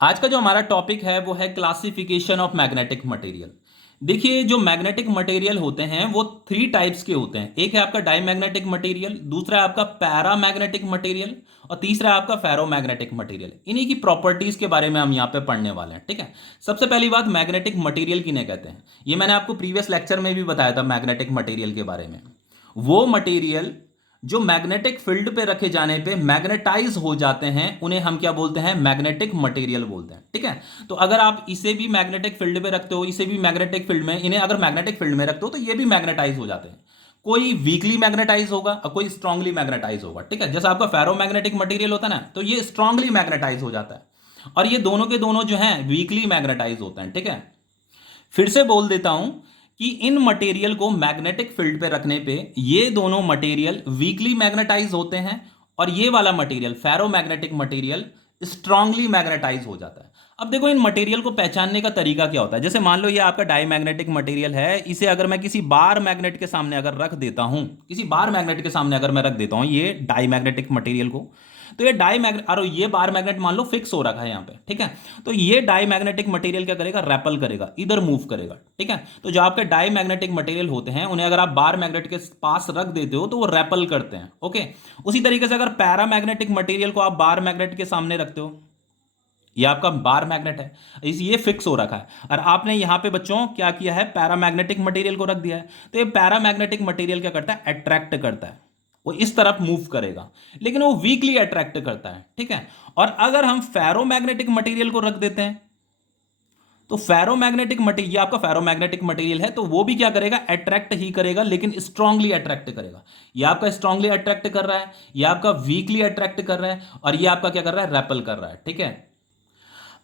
आज का जो हमारा टॉपिक है वो है क्लासिफिकेशन ऑफ मैग्नेटिक मटेरियल। देखिए, जो मैग्नेटिक मटेरियल होते हैं वो थ्री टाइप्स के होते हैं। एक है आपका डाई मैग्नेटिक मटेरियल, दूसरा है आपका पैरा मैग्नेटिक मटेरियल और तीसरा है आपका फेरो मैग्नेटिक मटेरियल। इन्हीं की प्रॉपर्टीज के बारे में हम यहाँ पे पढ़ने वाले हैं। ठीक है, सबसे पहली बात, मैग्नेटिक मटेरियल किन्हें कहते हैं ये मैंने आपको प्रीवियस लेक्चर में भी बताया था। मैग्नेटिक मटेरियल के बारे में, वो मटेरियल जो मैग्नेटिक फील्ड पे रखे जाने पे मैग्नेटाइज हो जाते हैं उन्हें हम क्या बोलते हैं, मैग्नेटिक मटेरियल बोलते हैं। ठीक है, तो अगर आप इसे भी मैग्नेटिक फील्ड पे रखते हो, इसे भी मैग्नेटिक फील्ड में, इन्हें अगर मैग्नेटिक फील्ड में रखते हो तो ये भी मैग्नेटाइज हो जाते हैं। कोई वीकली मैग्नेटाइज होगा और कोई स्ट्रांगली मैग्नेटाइज होगा। ठीक है, जैसा आपका फेरो मैग्नेटिक मटेरियल होता है ना, तो ये स्ट्रांगली मैग्नेटाइज हो जाता है और ये दोनों के दोनों जो है वीकली मैग्नेटाइज होते हैं। ठीक है, फिर से बोल देता हूं कि इन मटेरियल को मैग्नेटिक फील्ड पे रखने पे ये दोनों मटेरियल वीकली मैग्नेटाइज होते हैं और ये वाला मटेरियल फेरो मैग्नेटिक मटेरियल स्ट्रांगली मैग्नेटाइज हो जाता है। अब देखो, इन मटेरियल को पहचानने का तरीका क्या होता है। जैसे मान लो ये आपका डाई मैग्नेटिक मटेरियल है, इसे अगर मैं किसी बार मैग्नेट के सामने अगर रख देता हूं, किसी बार मैग्नेट के सामने अगर मैं रख देता हूं ये डाई मैग्नेटिक मटेरियल को, तो ये डाई मैग्नेट और ये बार मैग्नेट मान लो फिक्स हो रखा है यहाँ पे। ठीक है, तो ये डाई मैग्नेटिक मटेरियल क्या करेगा, रेपल करेगा, इधर मूव करेगा। ठीक है, तो जो आपके डाई मैग्नेटिक मटेरियल होते हैं उन्हें अगर आप बार मैग्नेट के पास रख देते हो तो वो रेपल करते हैं। ओके, उसी तरीके से अगर पैरा मैग्नेटिक मटेरियल को आप बार मैग्नेट के सामने रखते हो, ये आपका बार मैग्नेट है, इस ये फिक्स हो रखा है और आपने यहां पे बच्चों क्या किया है, पैरामैग्नेटिक मटेरियल को रख दिया है, तो ये पैरामैग्नेटिक मटेरियल क्या करता है, अट्रैक्ट करता है, वो इस तरफ मूव करेगा, लेकिन वो वीकली अट्रैक्ट करता है। ठीक है, और अगर हम फेरोमैग्नेटिक मटेरियल को रख देते हैं तो फेरोमैग्नेटिक मटेरियल, आपका फेरोमैग्नेटिक मटेरियल है, तो वो भी क्या करेगा, अट्रैक्ट ही करेगा, लेकिन स्ट्रांगली अट्रैक्ट करेगा। ये आपका स्ट्रांगली अट्रैक्ट कर रहा है, ये आपका वीकली अट्रैक्ट कर रहा है और ये आपका क्या कर रहा है, रेपल कर रहा है। ठीक है,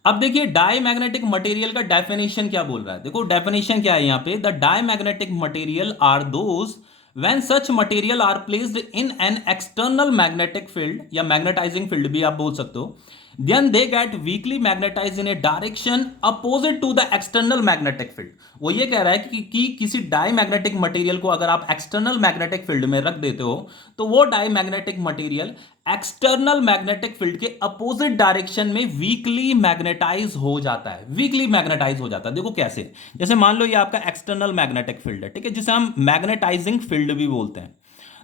अब देखिए डाई मैग्नेटिक मटेरियल का डेफिनेशन क्या बोल रहा है। देखो डेफिनेशन क्या है यहाँ पे, the diamagnetic material are those when such material are placed in an external magnetic field या मैग्नेटाइजिंग फील्ड भी आप बोल सकते हो, then they get weakly magnetise in a direction opposite to the external magnetic field. वो ये कह रहा है कि किसी डाई मैग्नेटिक मटेरियल को अगर आप एक्सटर्नल मैग्नेटिक फील्ड में रख देते हो तो वो diamagnetic material external magnetic field के अपोजिट डायरेक्शन में वीकली मैग्नेटाइज हो जाता है। वीकली मैग्नेटाइज हो जाता है, देखो कैसे, जैसे मान लो ये आपका एक्सटर्नल मैग्नेटिक फील्ड है। ठीक है, जिसे हम मैग्नेटाइजिंग फील्ड भी बोलते हैं।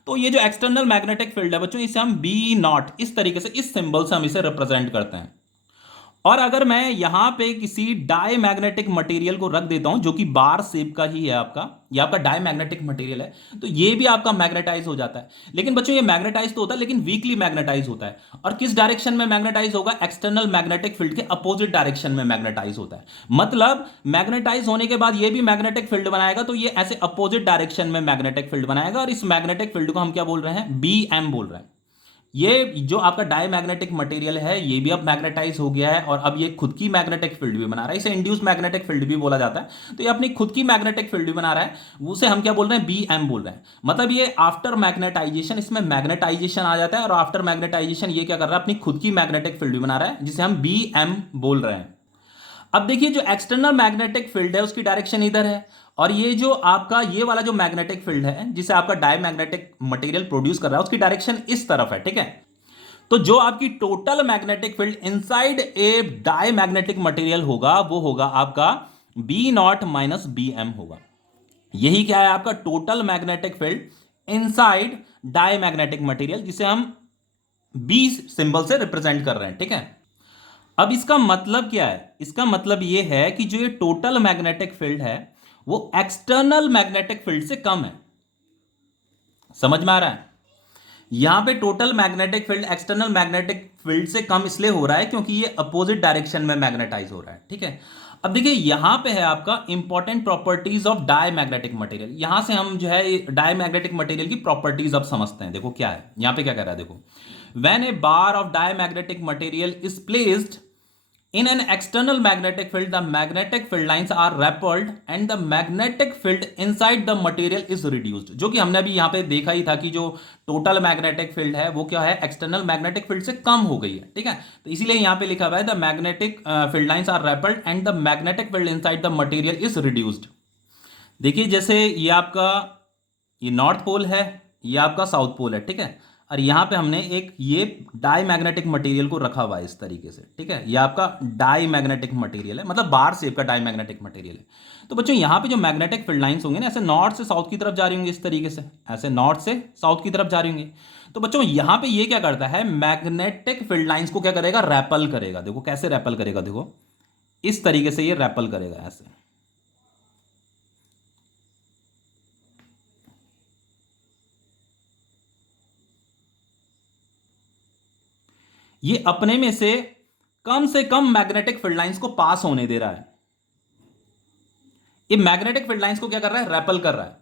तो ये जो एक्सटर्नल मैग्नेटिक फील्ड है बच्चों, इसे हम बी नॉट, इस तरीके से, इस सिंबल से हम इसे रिप्रेजेंट करते हैं। और अगर मैं यहां पे किसी डाई मैग्नेटिक मटेरियल को रख देता हूं जो कि बार शेप का ही है आपका, ये आपका डाई मैग्नेटिक मटेरियल है, तो ये भी आपका मैग्नेटाइज हो जाता है। लेकिन बच्चों ये मैग्नेटाइज तो होता है लेकिन वीकली मैग्नेटाइज होता है। और किस डायरेक्शन में मैग्नेटाइज होगा, एक्सटर्नल मैग्नेटिक फील्ड के अपोजिट डायरेक्शन में मैग्नेटाइज होता है। मतलब मैग्नेटाइज होने के बाद ये भी मैग्नेटिक फील्ड बनाएगा, तो ये ऐसे अपोजिट डायरेक्शन में मैग्नेटिक फील्ड बनाएगा और इस मैग्नेटिक फील्ड को हम क्या बोल रहे हैं, बी एम बोल रहे हैं। ये जो आपका डाई मैग्नेटिक मटेरियल है ये भी अब मैग्नेटाइज हो गया है और अब ये खुद की मैग्नेटिक फील्ड भी बना रहा है, इसे इंड्यूस मैग्नेटिक फील्ड भी बोला जाता है। तो ये अपनी खुद की मैग्नेटिक फील्ड भी बना रहा है, उसे हम क्या बोल रहे हैं, बी एम बोल रहे हैं। मतलब ये आफ्टर मैग्नेटाइजेशन, इसमें मैग्नेटाइजेशन आ जाता है और आफ्टर मैग्नेटाइजेशन ये क्या कर रहा है, अपनी खुद की मैग्नेटिक फील्ड भी बना रहा है, जिसे हम बी एम बोल रहे हैं। अब देखिए, जो एक्सटर्नल मैग्नेटिक फील्ड है उसकी डायरेक्शन इधर है और ये जो आपका ये वाला जो मैग्नेटिक फील्ड है जिसे आपका डाई मैग्नेटिक मटेरियल प्रोड्यूस कर रहा है उसकी डायरेक्शन इस तरफ है। ठीक है, तो जो आपकी total magnetic field inside a diamagnetic material होगा वो होगा आपका B nought minus B M होगा। यही क्या है, आपका total magnetic field inside diamagnetic material, जिसे हम बी सिंबल से रिप्रेजेंट कर रहे हैं। ठीक है, अब इसका मतलब क्या है, इसका मतलब यह है कि जो ये टोटल मैग्नेटिक फील्ड है वो एक्सटर्नल मैग्नेटिक फील्ड से कम है। समझ में आ रहा है, यहां पे total magnetic field external magnetic field से कम इसलिए हो रहा है क्योंकि ये अपोजिट डायरेक्शन में मैग्नेटाइज हो रहा है। ठीक है, अब देखिए यहां पे है आपका important properties of diamagnetic material. यहां से हम जो है डाई मैग्नेटिक मटेरियल की प्रॉपर्टीज अब समझते हैं। देखो क्या है यहां पे, क्या कह रहा है, देखो, when a bar of diamagnetic material is placed in an external magnetic field, the magnetic field lines are repelled and the magnetic field inside the material is reduced। जो कि हमने अभी यहाँ पे देखा ही था कि जो टोटल मैग्नेटिक फील्ड है वो क्या है, एक्सटर्नल मैग्नेटिक फील्ड से कम हो गई है। ठीक है, तो इसीलिए यहाँ पे लिखा हुआ है the magnetic field lines are repelled and the magnetic field inside the material is reduced. देखिए जैसे ये आपका ये नॉर्थ पोल है, ये आपका साउथ पोल है। ठीक है, और यहां पे हमने एक ये डाई मैग्नेटिक मटेरियल को रखा हुआ है इस तरीके से, ठीक है। ये आपका डाई मैग्नेटिक मटेरियल है, मतलब बार शेप का डाई मैग्नेटिक मटेरियल है। तो बच्चों यहाँ पे जो मैग्नेटिक फील्ड लाइंस होंगे ना, ऐसे नॉर्थ से साउथ की तरफ जा रही होंगी इस तरीके से, ऐसे नॉर्थ से साउथ की तरफ जा रही होंगी। तो बच्चों यहाँ पे ये क्या करता है, मैग्नेटिक फील्ड लाइंस को क्या करेगा, रैपल करेगा। देखो कैसे रैपल करेगा, देखो इस तरीके से ये रैपल करेगा ऐसे। ये अपने में से कम मैग्नेटिक फील्ड लाइंस को पास होने दे रहा है। ये मैग्नेटिक फील्ड लाइंस को क्या कर रहा है, रैपल कर रहा है।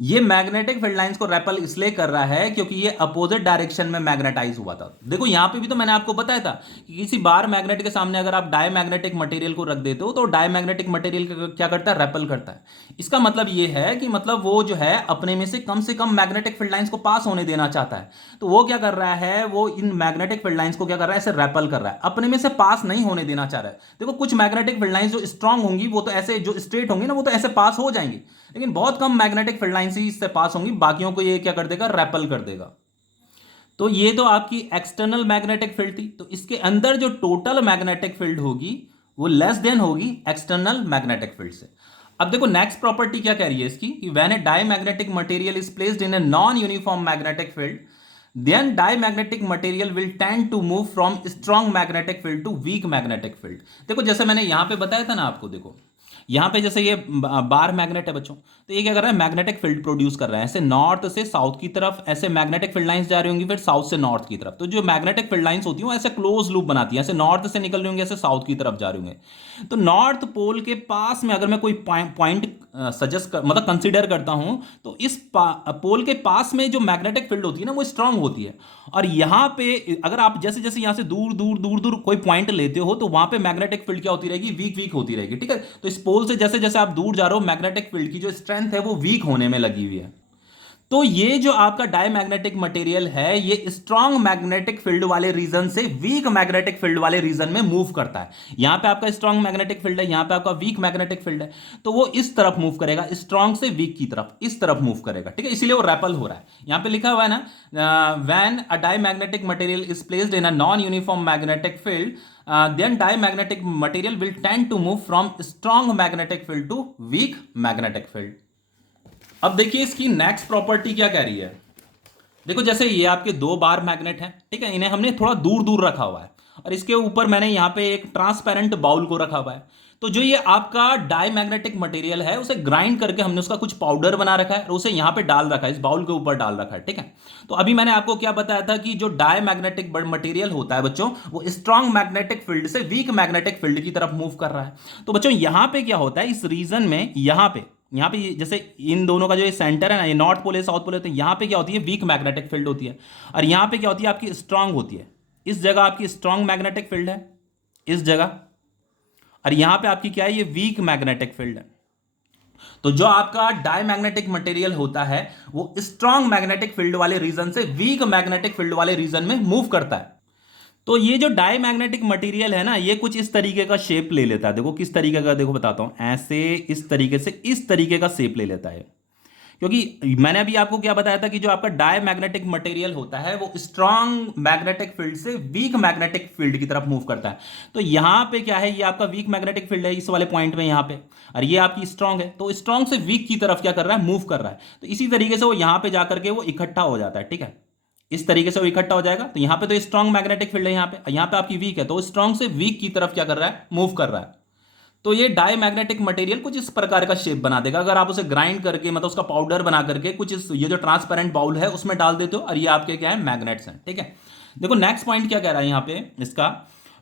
ये मैग्नेटिक फील्ड लाइंस को रेपल इसलिए कर रहा है क्योंकि ये अपोजिट डायरेक्शन में मैग्नेटाइज हुआ था। देखो यहां पे भी तो मैंने आपको बताया था कि किसी बार मैग्नेट के सामने अगर आप डायमैग्नेटिक मटेरियल को रख देते हो तो डायमैग्नेटिक मटेरियल क्या करता है, रेपल करता है। इसका मतलब ये है कि मतलब वो जो है अपने में से कम मैग्नेटिक फील्ड लाइंस को पास होने देना चाहता है। तो वो क्या कर रहा है, वो इन मैग्नेटिक फील्ड लाइंस को क्या कर रहा है, ऐसे रेपल कर रहा है, अपने में से पास नहीं होने देना चाह रहा है। देखो कुछ मैग्नेटिक फील्ड लाइंस जो स्ट्रांग होंगी वो तो ऐसे, जो स्ट्रेट होंगी ना वो तो ऐसे पास हो जाएंगी, लेकिन बहुत कम मैग्नेटिक फील्ड लाइंस ही इससे पास होंगी, बाकियों को ये क्या कर देगा, रेपल कर देगा। तो ये तो आपकी एक्सटर्नल मैग्नेटिक फील्ड थी। तो इसके अंदर जो टोटल मैग्नेटिक फील्ड होगी वो लेस देन होगी एक्सटर्नल मैग्नेटिक फील्ड से। अब देखो नेक्स्ट प्रॉपर्टी क्या कह रही है इसकी, कि when a diamagnetic material is placed in a non uniform magnetic field, then diamagnetic material will tend to move from strong magnetic field to weak magnetic field. देखो जैसे मैंने यहां पे बताया था ना आपको, देखो यहां पे जैसे ये बार मैग्नेट है बच्चों, तो ये क्या कर रहा है, मैग्नेटिक फील्ड प्रोड्यूस कर रहा है। ऐसे नॉर्थ से साउथ की तरफ ऐसे मैग्नेटिक फील्ड लाइंस जा रही होंगी, फिर साउथ से नॉर्थ की तरफ। तो जो मैग्नेटिक फील्ड लाइंस होती हैं वो ऐसे क्लोज लूप बनाती है, ऐसे नॉर्थ से निकल रही होंगी, ऐसे साउथ की तरफ जा रही होंगे। तो नॉर्थ पोल के पास में अगर मैं कोई पॉइंट सजेस्ट मतलब कंसिडर करता हूं, तो इस पोल के पास में जो मैग्नेटिक फील्ड होती है ना वो स्ट्रांग होती है। और यहां पे अगर आप जैसे जैसे यहां से दूर दूर दूर दूर कोई पॉइंट लेते हो तो वहां पे मैग्नेटिक फील्ड क्या होती रहेगी, वीक वीक होती रहेगी, ठीक है। तो इस पोल से जैसे जैसे आप दूर जा रहे हो, मैग्नेटिक फील्ड की जो स्ट्रेंथ है वो वीक होने में लगी हुई है। तो ये जो आपका डायमैग्नेटिक मटेरियल है ये स्ट्रांग मैग्नेटिक फील्ड वाले रीजन से वीक मैग्नेटिक फील्ड वाले रीजन में मूव करता है। यहां पे आपका स्ट्रांग मैग्नेटिक फील्ड है, यहां पे आपका वीक मैग्नेटिक फील्ड है, तो वो इस तरफ मूव करेगा, स्ट्रांग से वीक की तरफ, इस तरफ मूव करेगा, ठीक है। इसीलिए वो रेपल हो रहा है। यहां पे लिखा हुआ है ना, when a diamagnetic material is placed in a non uniform magnetic field, then diamagnetic material will tend to move from strong magnetic field to weak magnetic field। अब देखिए इसकी नेक्स्ट प्रॉपर्टी क्या कह रही है। देखो जैसे ये आपके दो बार मैग्नेट हैं, ठीक है, इन्हें हमने थोड़ा दूर दूर रखा हुआ है और इसके ऊपर मैंने यहां पे एक ट्रांसपेरेंट बाउल को रखा हुआ है। तो जो ये आपका डायमैग्नेटिक मटेरियल है उसे ग्राइंड करके हमने उसका कुछ पाउडर बना रखा है और उसे यहां पे डाल रखा है, इस बाउल के ऊपर डाल रखा है, ठीक है। तो अभी मैंने आपको क्या बताया था कि जो डायमैग्नेटिक मटेरियल होता है बच्चों, वो स्ट्रांग मैग्नेटिक फील्ड से वीक मैग्नेटिक फील्ड की तरफ मूव कर रहा है। तो बच्चों यहां पे क्या होता है, इस रीजन में यहाँ पे जैसे इन दोनों का जो ये सेंटर है ना, ये नॉर्थ पोल है साउथ पोल है, तो यहाँ पे क्या होती है, वीक मैग्नेटिक फील्ड होती है, और यहाँ पे क्या होती है, आपकी स्ट्रांग होती है। इस जगह आपकी स्ट्रांग मैग्नेटिक फील्ड है, इस जगह, और यहाँ पे आपकी क्या है, ये वीक मैग्नेटिक फील्ड है। तो जो आपका डायमैग्नेटिक मटेरियल होता है वो स्ट्रांग मैग्नेटिक फील्ड वाले रीजन से वीक मैग्नेटिक फील्ड वाले रीजन में मूव करता है। तो ये जो डायमैग्नेटिक मटेरियल है ना, ये कुछ इस तरीके का शेप ले लेता है। देखो किस तरीके का, देखो बताता हूं, ऐसे इस तरीके से इस तरीके का शेप ले लेता है। क्योंकि मैंने अभी आपको क्या बताया था कि जो आपका डायमैग्नेटिक मटेरियल होता है वो स्ट्रांग मैग्नेटिक फील्ड से वीक मैग्नेटिक फील्ड की तरफ मूव करता है। तो यहां पे क्या है, ये आपका वीक मैग्नेटिक फील्ड है इस वाले पॉइंट में यहां पे, और ये आपकी स्ट्रांग है, तो स्ट्रांग से वीक की तरफ क्या कर रहा है, मूव कर रहा है। तो इसी तरीके से वो यहां पे जाकर के वो इकट्ठा हो जाता है, ठीक है, इस तरीके से वो इकट्ठा हो जाएगा। तो यहां पे तो स्ट्रांग मैग्नेटिक फील्ड है, यहां पे आपकी वीक है, तो स्ट्रांग से वीक की तरफ क्या कर रहा है, मूव कर रहा है। तो ये डायमैग्नेटिक मटेरियल कुछ इस प्रकार का शेप बना देगा। अगर आप उसे ग्राइंड करके मतलब उसका पाउडर बना करके कुछ इस ये जो ट्रांसपेरेंट बाउल है उसमें डाल देते हो, और ये आपके क्या है, मैग्नेट्स हैं, ठीक है। देखो नेक्स्ट पॉइंट क्या कह रहा है यहां पे इसका,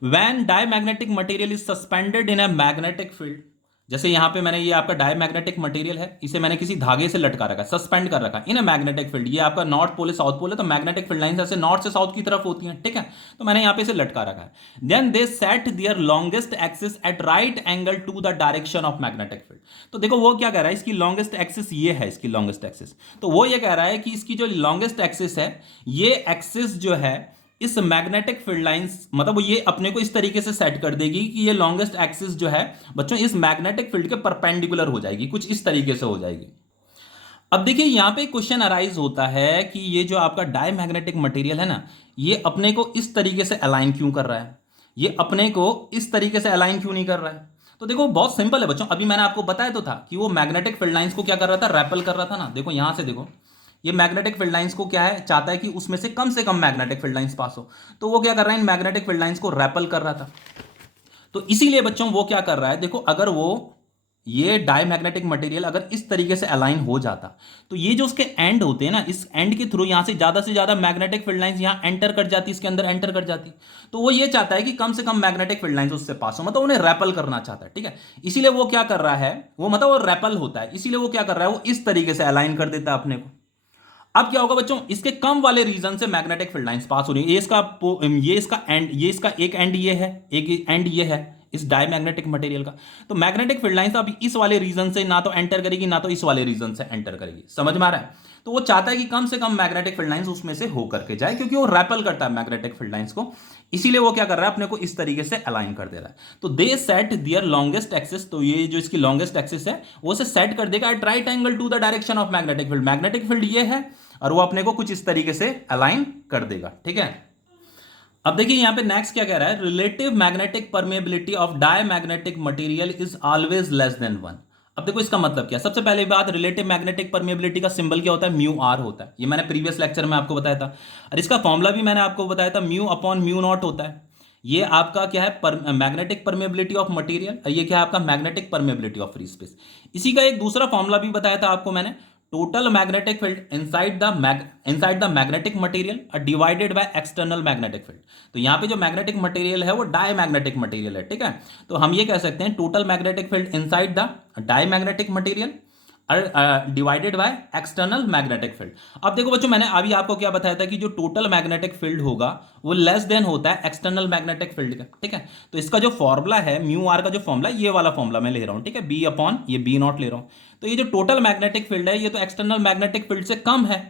when diamagnetic material is suspended in a magnetic field. जैसे यहां पे मैंने, ये आपका डायमैग्नेटिक मटेरियल है, इसे मैंने किसी धागे से लटका रखा है, सस्पेंड कर रखा है इन अ मैग्नेटिक फील्ड। ये आपका नॉर्थ पोल है साउथ पोल है, तो मैग्नेटिक फील्ड लाइंस ऐसे नॉर्थ से साउथ की तरफ होती हैं, ठीक है। तो मैंने यहां पे इसे लटका रखा है। Then they set their longest axis at right angle to the direction of magnetic field. तो देखो वो क्या कह रहा है, इसकी लॉन्गेस्ट एक्सिस ये है, इसकी लॉन्गेस्ट एक्सिस। तो वो ये कह रहा है कि इसकी जो लॉन्गेस्ट एक्सिस है, ये एक्सिस जो है इस मैग्नेटिक फील्ड लाइंस, मतलब ये अपने को इस तरीके से सेट कर देगी कि ये लॉन्गेस्ट एक्सिस जो है बच्चों इस मैग्नेटिक फील्ड के परपेंडिकुलर हो जाएगी, कुछ इस तरीके से हो जाएगी। अब देखिए यहाँ पे क्वेश्चन अराइज होता है कि ये जो आपका डायमैग्नेटिक मटेरियल है ना, ये अपने को इस तरीके से अलाइन क्यों कर रहा है, ये अपने को इस तरीके से अलाइन क्यों नहीं कर रहा है। तो देखो बहुत सिंपल है बच्चों, अभी मैंने आपको बताया तो था कि वो मैग्नेटिक फील्ड लाइंस को क्या कर रहा था, रैपल कर रहा था ना। देखो यहां से देखो, ये मैग्नेटिक फील्ड लाइंस को क्या है, चाहता है कि उसमें से कम मैग्नेटिक फील्ड लाइंस पास हो। तो वो क्या कर रहा है, इन मैग्नेटिक फील्ड लाइंस को रैपल कर रहा था। तो इसीलिए बच्चों वो क्या कर रहा है, देखो अगर वो ये डायमैग्नेटिक मटेरियल अगर इस तरीके से अलाइन हो जाता, तो ये जो उसके एंड होते हैं ना, इस एंड के थ्रू यहां से ज्यादा मैग्नेटिक फील्ड लाइंस यहां एंटर कर जाती, इसके अंदर एंटर कर जाती। तो वो ये चाहता है कि कम से कम मैग्नेटिक फील्ड लाइंस उससे पास हो, मतलब उन्हें रैपल करना चाहता है, ठीक है। इसीलिए वो क्या कर रहा है, वो मतलब वो रैपल होता है, इसीलिए वो क्या कर रहा है, वो इस तरीके से अलाइन कर देता है अपने को। अब क्या होगा बच्चों, इसके कम वाले रीजन से मैग्नेटिक फील्ड लाइंस पास हो रही है। ये इसका एंड, ये इसका एक एंड ये है, एक एंड ये है इस डायमैग्नेटिक मटेरियल का। तो मैग्नेटिक फील्ड लाइंस अब इस वाले रीजन से ना तो एंटर करेगी, ना तो इस वाले रीजन से एंटर करेगी। समझ में आ रहा है। तो वो चाहता है कि कम से कम मैग्नेटिक फील्ड लाइंस उसमें से होकर के जाए, क्योंकि वो रैपल करता है मैग्नेटिक फील्ड लाइंस को। इसीलिए वो क्या कर रहा है, अपने को इस तरीके से अलाइन कर दे रहा है। तो दे सेट दियर लॉन्गेस्ट एक्सिस, तो ये जो इसकी लॉन्गेस्ट एक्सिस है वो से सेट कर देगा at right angle to the direction of magnetic field. Magnetic field ये है और वो अपने को कुछ इस तरीके से अलाइन कर देगा, ठीक है। अब देखिए यहां पे नेक्स्ट क्या कह रहा है, relative magnetic permeability of diamagnetic material is always less than 1। अब देखो इसका मतलब क्या है, सबसे पहले बात, रिलेटिव मैग्नेटिक परमेबिलिटी का सिंबल क्या होता है, म्यू आर होता है। ये मैंने प्रीवियस लेक्चर में आपको बताया था, और इसका फॉर्मूला भी मैंने आपको बताया था, म्यू अपॉन म्यू नॉट होता है। ये आपका क्या है, मैग्नेटिक परमेबिलिटी ऑफ मटेरियल, और ये क्या है आपका magnetic permeability of free space. इसी का एक दूसरा फॉर्मूला भी बताया था आपको मैंने, total magnetic field inside the magnetic material divided by external magnetic field. तो यहाँ पे जो मैग्नेटिक मटेरियल है वो डायमैग्नेटिक मटेरियल है, ठीक है। तो हम ये कह सकते हैं total magnetic field inside the diamagnetic material divided by external magnetic field. अब देखो बच्चों, मैंने अभी आपको क्या बताया था कि जो टोटल मैग्नेटिक फील्ड होगा वो लेस देन होता है एक्सटर्नल मैग्नेटिक फील्ड का, ठीक है। तो इसका जो फॉर्मूला है, म्यू आर का जो फॉर्मूला, ये वाला फॉर्मूला मैं ले रहा हूं, ठीक है, बी अपॉन ये बी नॉट ले रहा हूं। तो ये जो टोटल मैग्नेटिक फील्ड है ये तो एक्सटर्नल मैग्नेटिक फील्ड से कम है,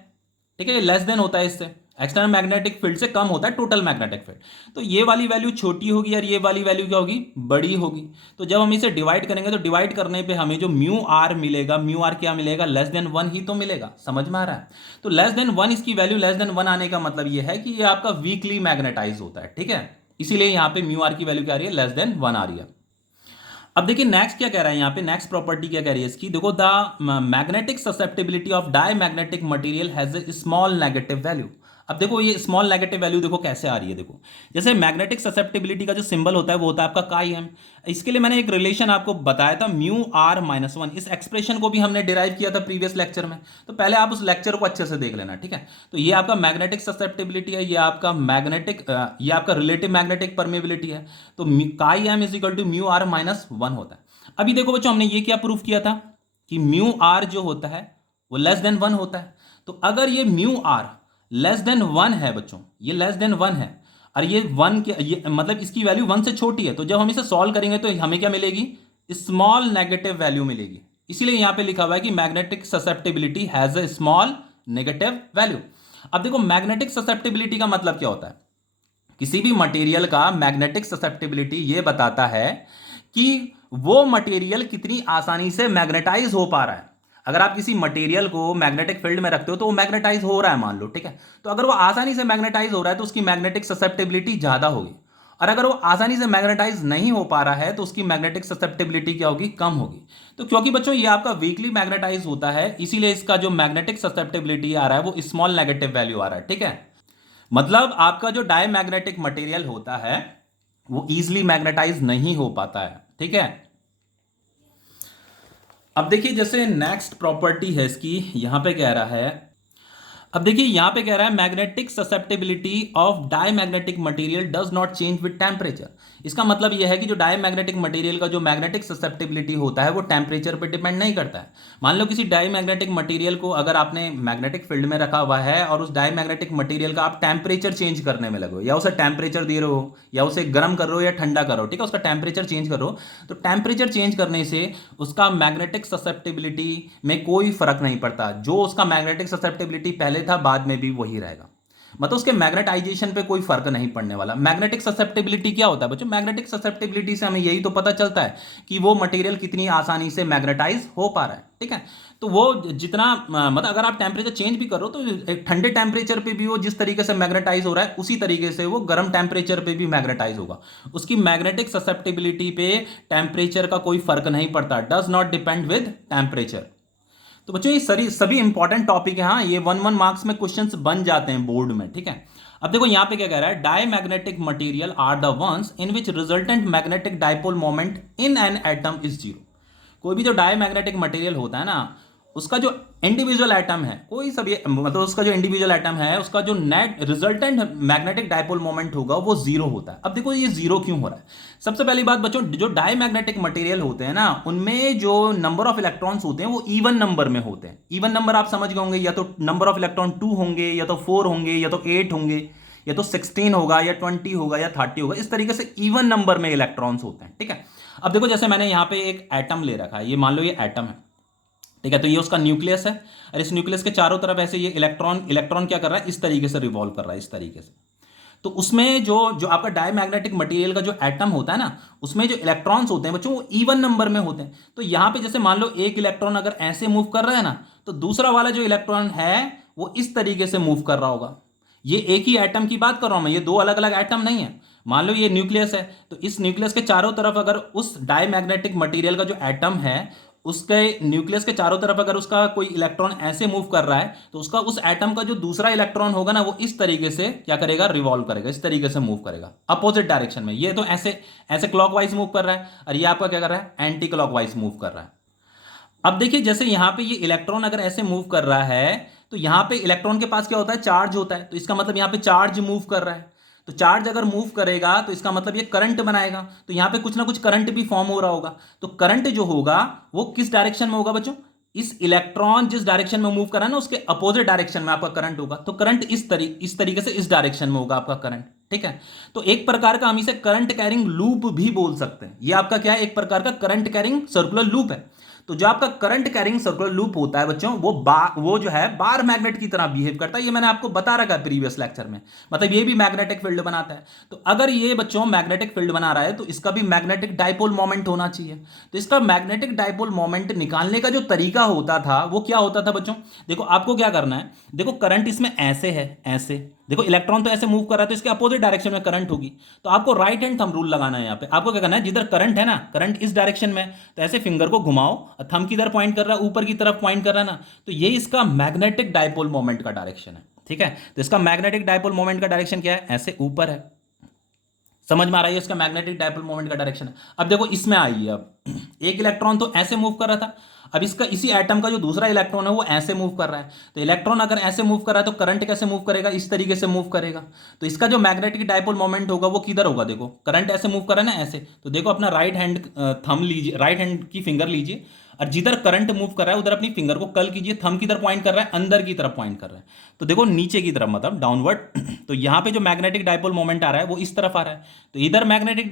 ठीक है, ये लेस देन होता है इससे, एक्सटर्नल मैग्नेटिक फील्ड से कम होता है टोटल मैग्नेटिक फील्ड। तो ये वाली वैल्यू छोटी होगी और ये वाली वैल्यू क्या होगी, बड़ी होगी। तो जब हम इसे डिवाइड करेंगे तो डिवाइड करने पे हमें जो म्यू आर मिलेगा, म्यू आर क्या मिलेगा, लेस देन 1 ही तो मिलेगा। समझ में आ रहा है। तो लेस देन 1, इसकी वैल्यू लेस देन 1 आने का मतलब ये है कि ये आपका वीकली मैग्नेटाइज होता है, ठीक है। इसीलिए यहां पे म्यू आर की वैल्यू क्या आ रही है, लेस देन 1 आ रही है। अब देखिए नेक्स्ट क्या कह रहा है, यहाँ पे नेक्स्ट प्रॉपर्टी क्या कह रही है इसकी, देखो the magnetic susceptibility of diamagnetic material has a small negative value. अब देखो ये स्मॉल नेगेटिव वैल्यू देखो कैसे आ रही है, देखो जैसे मैग्नेटिक ससेप्टिबिलिटी का जो सिंबल होता है वो होता है आपका काई एम। इसके लिए मैंने एक रिलेशन आपको बताया था, म्यू आर माइनस 1। इस एक्सप्रेशन को भी हमने डिराइव किया था प्रीवियस लेक्चर में, तो पहले आप उस लेक्चर को अच्छे से देख लेना, ठीक है। तो ये आपका मैग्नेटिक ससेप्टिबिलिटी है, ये आपका ये आपका रिलेटिव मैग्नेटिक परमेबिलिटी है। तो chi M is equal to mu R minus 1 होता है। अभी देखो बच्चों, हमने ये क्या प्रूफ किया था कि म्यू आर जो होता है वो लेस देन 1 होता है। तो अगर ये म्यू आर लेस देन 1 है बच्चों, ये लेस देन 1 है, और ये 1 के ये मतलब इसकी वैल्यू 1 से छोटी है, तो जब हम इसे सॉल्व करेंगे तो हमें क्या मिलेगी, स्मॉल नेगेटिव वैल्यू मिलेगी। इसीलिए यहां पे लिखा हुआ है कि magnetic susceptibility has a small negative value. अब देखो मैग्नेटिक ससेप्टिबिलिटी का मतलब क्या होता है, किसी भी मटेरियल का मैग्नेटिक ससेप्टिबिलिटी ये बताता है कि वो मटेरियल कितनी आसानी से मैग्नेटाइज हो पा रहा है। अगर आप किसी मटेरियल को मैग्नेटिक फील्ड में रखते हो तो वो मैग्नेटाइज हो रहा है मान लो, ठीक है। तो अगर वो आसानी से मैग्नेटाइज हो रहा है तो उसकी मैग्नेटिक ससेप्टिबिलिटी ज्यादा होगी, और अगर वो आसानी से मैग्नेटाइज नहीं हो पा रहा है तो उसकी मैग्नेटिक ससेप्टिबिलिटी क्या होगी, कम होगी। तो क्योंकि बच्चों ये आपका वीकली मैग्नेटाइज होता है, इसीलिए इसका जो मैग्नेटिक ससेप्टिबिलिटी आ रहा है वो स्मॉल नेगेटिव वैल्यू आ रहा है, ठीक है। मतलब आपका जो डायमैग्नेटिक मटेरियल होता है वो इजीली मैग्नेटाइज नहीं हो पाता है, ठीक है। अब देखिए जैसे नेक्स्ट प्रॉपर्टी है इसकी, यहां पे कह रहा है, अब देखिए यहां पे कह रहा है magnetic susceptibility of diamagnetic material does not change with temperature. इसका मतलब यह है कि जो डायमैग्नेटिक मटेरियल का जो मैग्नेटिक ससेप्टिबिलिटी होता है वो टेम्परेचर पे डिपेंड नहीं करता है। मान लो किसी डायमैग्नेटिक मटेरियल को अगर आपने मैग्नेटिक फील्ड में रखा हुआ है और उस डायमैग्नेटिक मटेरियल का आप टेम्परेचर चेंज करने में लगो, या उसे टेम्परेचर दे रहे हो, या उसे गर्म कर रहे हो या ठंडा कर रहे हो, ठीक है, उसका टेम्परेचर चेंज करो, तो टेम्परेचर चेंज करने से उसका मैग्नेटिक ससेप्टिबिलिटी में कोई फर्क नहीं पड़ता। जो उसका मैग्नेटिक ससेप्टिबिलिटी पहले था बाद में भी वही रहेगा। मतलब उसके मैग्नेटाइजेशन पे कोई फर्क नहीं पड़ने वाला। मैग्नेटिक ससेप्टेबिलिटी क्या होता है बच्चों? मैग्नेटिक ससेप्टेबिलिटी से हमें यही तो पता चलता है कि वो मटेरियल कितनी आसानी से मैग्नेटाइज हो पा रहा है, ठीक है। तो वो जितना मतलब अगर आप टेम्परेचर चेंज भी करो तो एक ठंडे टेम्परेचर पे भी वो जिस तरीके से मैग्नेटाइज हो रहा है उसी तरीके से वो गर्म टेम्परेचर पे भी मैग्नेटाइज होगा। उसकी मैग्नेटिक ससेप्टेबिलिटी पे टेम्परेचर का कोई फर्क नहीं पड़ता, does not depend with temperature. तो बच्चों ये सभी सभी इंपॉर्टेंट टॉपिक है, हाँ, ये 1 1 मार्क्स में क्वेश्चंस बन जाते हैं बोर्ड में, ठीक है। अब देखो यहाँ पे क्या कह रहा है, diamagnetic material are the ones in which resultant magnetic dipole moment in an atom is zero. कोई भी जो डाई मैग्नेटिक मटेरियल होता है ना, उसका जो इंडिविजुअल एटम है, कोई सब ये मतलब उसका जो इंडिविजुअल एटम है उसका जो net resultant magnetic dipole moment होगा वो जीरो होता है। अब देखो ये जीरो क्यों हो रहा है? सबसे पहली बात बच्चों, जो डाई मैग्नेटिक मटेरियल होते हैं ना उनमें जो नंबर ऑफ इलेक्ट्रॉन्स होते हैं वो इवन नंबर में होते हैं। इवन नंबर आप समझ गए होंगे, या तो नंबर ऑफ इलेक्ट्रॉन 2 होंगे, या तो 4 होंगे, या तो 8 होंगे, या तो 16 होगा, या 20 होगा, या 30 होगा। इस तरीके से इवन नंबर में इलेक्ट्रॉन्स होते हैं, ठीक है। अब देखो जैसे मैंने यहाँ पे एक एटम ले रखा है, ये मान लो ये एटम है, ठीक है। तो ये उसका न्यूक्लियस है, और इस न्यूक्लियस के चारों तरफ ऐसे ये इलेक्ट्रॉन इलेक्ट्रॉन क्या कर रहा है, इस तरीके से रिवॉल्व कर रहा है, इस तरीके से। तो उसमें जो जो आपका डायमैग्नेटिक मटेरियल का जो एटम होता है ना, उसमें जो इलेक्ट्रॉन्स होते हैं बच्चों वो इवन नंबर में होते हैं। तो यहां पे जैसे मान लो एक इलेक्ट्रॉन अगर ऐसे मूव कर रहा है ना, तो दूसरा वाला जो इलेक्ट्रॉन है वो इस तरीके से मूव कर रहा होगा। ये एक ही एटम की बात कर रहा हूं मैं, ये दो अलग अलग एटम नहीं है। मान लो ये न्यूक्लियस है, तो इस न्यूक्लियस के चारों तरफ अगर उस डायमैग्नेटिक मटेरियल का जो एटम है उसके न्यूक्लियस के चारों तरफ अगर उसका कोई इलेक्ट्रॉन ऐसे मूव कर रहा है, तो उसका उस एटम का जो दूसरा इलेक्ट्रॉन होगा ना वो इस तरीके से क्या करेगा, रिवॉल्व करेगा, इस तरीके से मूव करेगा अपोजिट डायरेक्शन में। ये तो ऐसे ऐसे क्लॉकवाइज मूव कर रहा है, और ये आपका क्या कर रहा है, एंटी क्लॉकवाइज मूव कर रहा है। अब देखिए जैसे यहां पे ये इलेक्ट्रॉन अगर ऐसे मूव कर रहा है, तो यहां पे इलेक्ट्रॉन के पास क्या होता है, चार्ज होता है। तो इसका मतलब यहां पे चार्ज मूव कर रहा है। तो चार्ज अगर मूव करेगा तो इसका मतलब ये करंट बनाएगा, तो यहां पे कुछ ना कुछ करंट भी फॉर्म हो रहा होगा। तो करंट जो होगा वो किस डायरेक्शन में होगा बच्चों? इस इलेक्ट्रॉन जिस डायरेक्शन में मूव कर रहा है ना उसके अपोजिट डायरेक्शन में आपका करंट होगा। तो करंट इस तरीके से इस डायरेक्शन में होगा आपका करंट, ठीक है। तो एक प्रकार का हम इसे करंट कैरिंग लूप भी बोल सकते हैं। ये आपका क्या है, एक प्रकार का करंट कैरिंग सर्कुलर लूप है। तो जो आपका करंट कैरिंग सर्कुलर लूप होता है बच्चों वो जो है बार मैग्नेट की तरह बिहेव करता है। ये मैंने आपको बता रखा है प्रीवियस लेक्चर में, मतलब ये भी मैग्नेटिक फील्ड बनाता है। तो अगर ये बच्चों मैग्नेटिक फील्ड बना रहा है तो इसका भी मैग्नेटिक डाइपोल मोमेंट होना चाहिए। तो इसका मैग्नेटिक डाइपोल मोमेंट निकालने का जो तरीका होता था वो क्या होता था बच्चों? देखो आपको क्या करना है, देखो करंट इसमें ऐसे है, ऐसे देखो इलेक्ट्रॉन तो ऐसे मूव कर रहा है तो इसके अपोजिट डायरेक्शन में करंट होगी। तो आपको राइट हैंड थंब रूल लगाना है। यहाँ पे आपको क्या करना है, जिधर करंट है ना, करंट इस डायरेक्शन में, तो ऐसे फिंगर को घुमाओ, थंब किधर पॉइंट कर रहा है, ऊपर की तरफ पॉइंट कर रहा है ना, तो ये इसका मैग्नेटिक डाइपोल मोमेंट का डायरेक्शन है, ठीक है। तो इसका मैग्नेटिक डाइपोल मोमेंट का डायरेक्शन क्या है, ऐसे ऊपर है। समझ में आ रहा है, इसका मैग्नेटिक डाइपोल मोमेंट का डायरेक्शन है। अब देखो इसमें आइए, अब एक इलेक्ट्रॉन तो ऐसे मूव कर रहा था, अब इसका इसी एटम का जो दूसरा इलेक्ट्रॉन है वो ऐसे मूव कर रहा है। तो इलेक्ट्रॉन अगर ऐसे मूव कर रहा है तो करंट कैसे मूव करेगा, इस तरीके से मूव करेगा। तो इसका जो मैग्नेटिक डाइपोल मोमेंट होगा वो किधर होगा, देखो करंट ऐसे मूव कर रहा है ना, ऐसे। तो देखो अपना राइट हैंड थंब लीजिए, राइट हैंड की फिंगर लीजिए, और जिधर करंट मूव कर रहा है उधर अपनी फिंगर को कर्ल कीजिए। थंब किधर पॉइंट कर रहा है, अंदर की तरफ पॉइंट कर रहा है। तो देखो नीचे की तरफ, मतलब डाउनवर्ड। तो यहां पे जो मैग्नेटिक डाइपोल मोमेंट आ रहा है वो इस तरफ आ रहा है। तो इधर मैग्नेटिक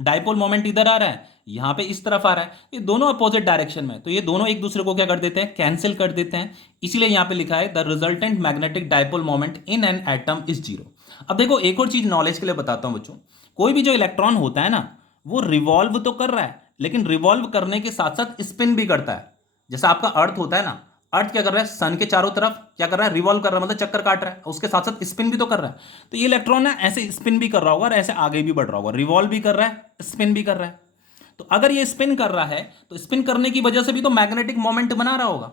डाइपोल मोमेंट इधर आ रहा है, यहां पे इस तरफ आ रहा है। ये दोनों अपोजिट डायरेक्शन में, तो ये दोनों एक दूसरे को क्या कर देते हैं, कैंसिल कर देते हैं। इसीलिए यहां पे लिखा है the resultant magnetic dipole moment in an atom is zero. अब देखो एक और चीज नॉलेज के लिए बताता हूं बच्चों, कोई भी जो इलेक्ट्रॉन होता है ना वो रिवॉल्व तो कर रहा है, लेकिन रिवॉल्व करने के साथ साथ स्पिन भी करता है। जैसा आपका अर्थ होता है ना, अर्थ क्या कर रहा है, सन के चारों तरफ क्या कर रहा है, रिवॉल्व कर रहा है, मतलब चक्कर काट रहा है, उसके साथ साथ स्पिन भी तो कर रहा है। तो ये इलेक्ट्रॉन है ऐसे स्पिन भी कर रहा होगा और ऐसे आगे भी बढ़ रहा होगा, रिवॉल्व भी कर रहा है, स्पिन भी कर रहा है। तो अगर ये स्पिन कर रहा है तो स्पिन करने की वजह से भी तो मैग्नेटिक मोमेंट बना रहा होगा।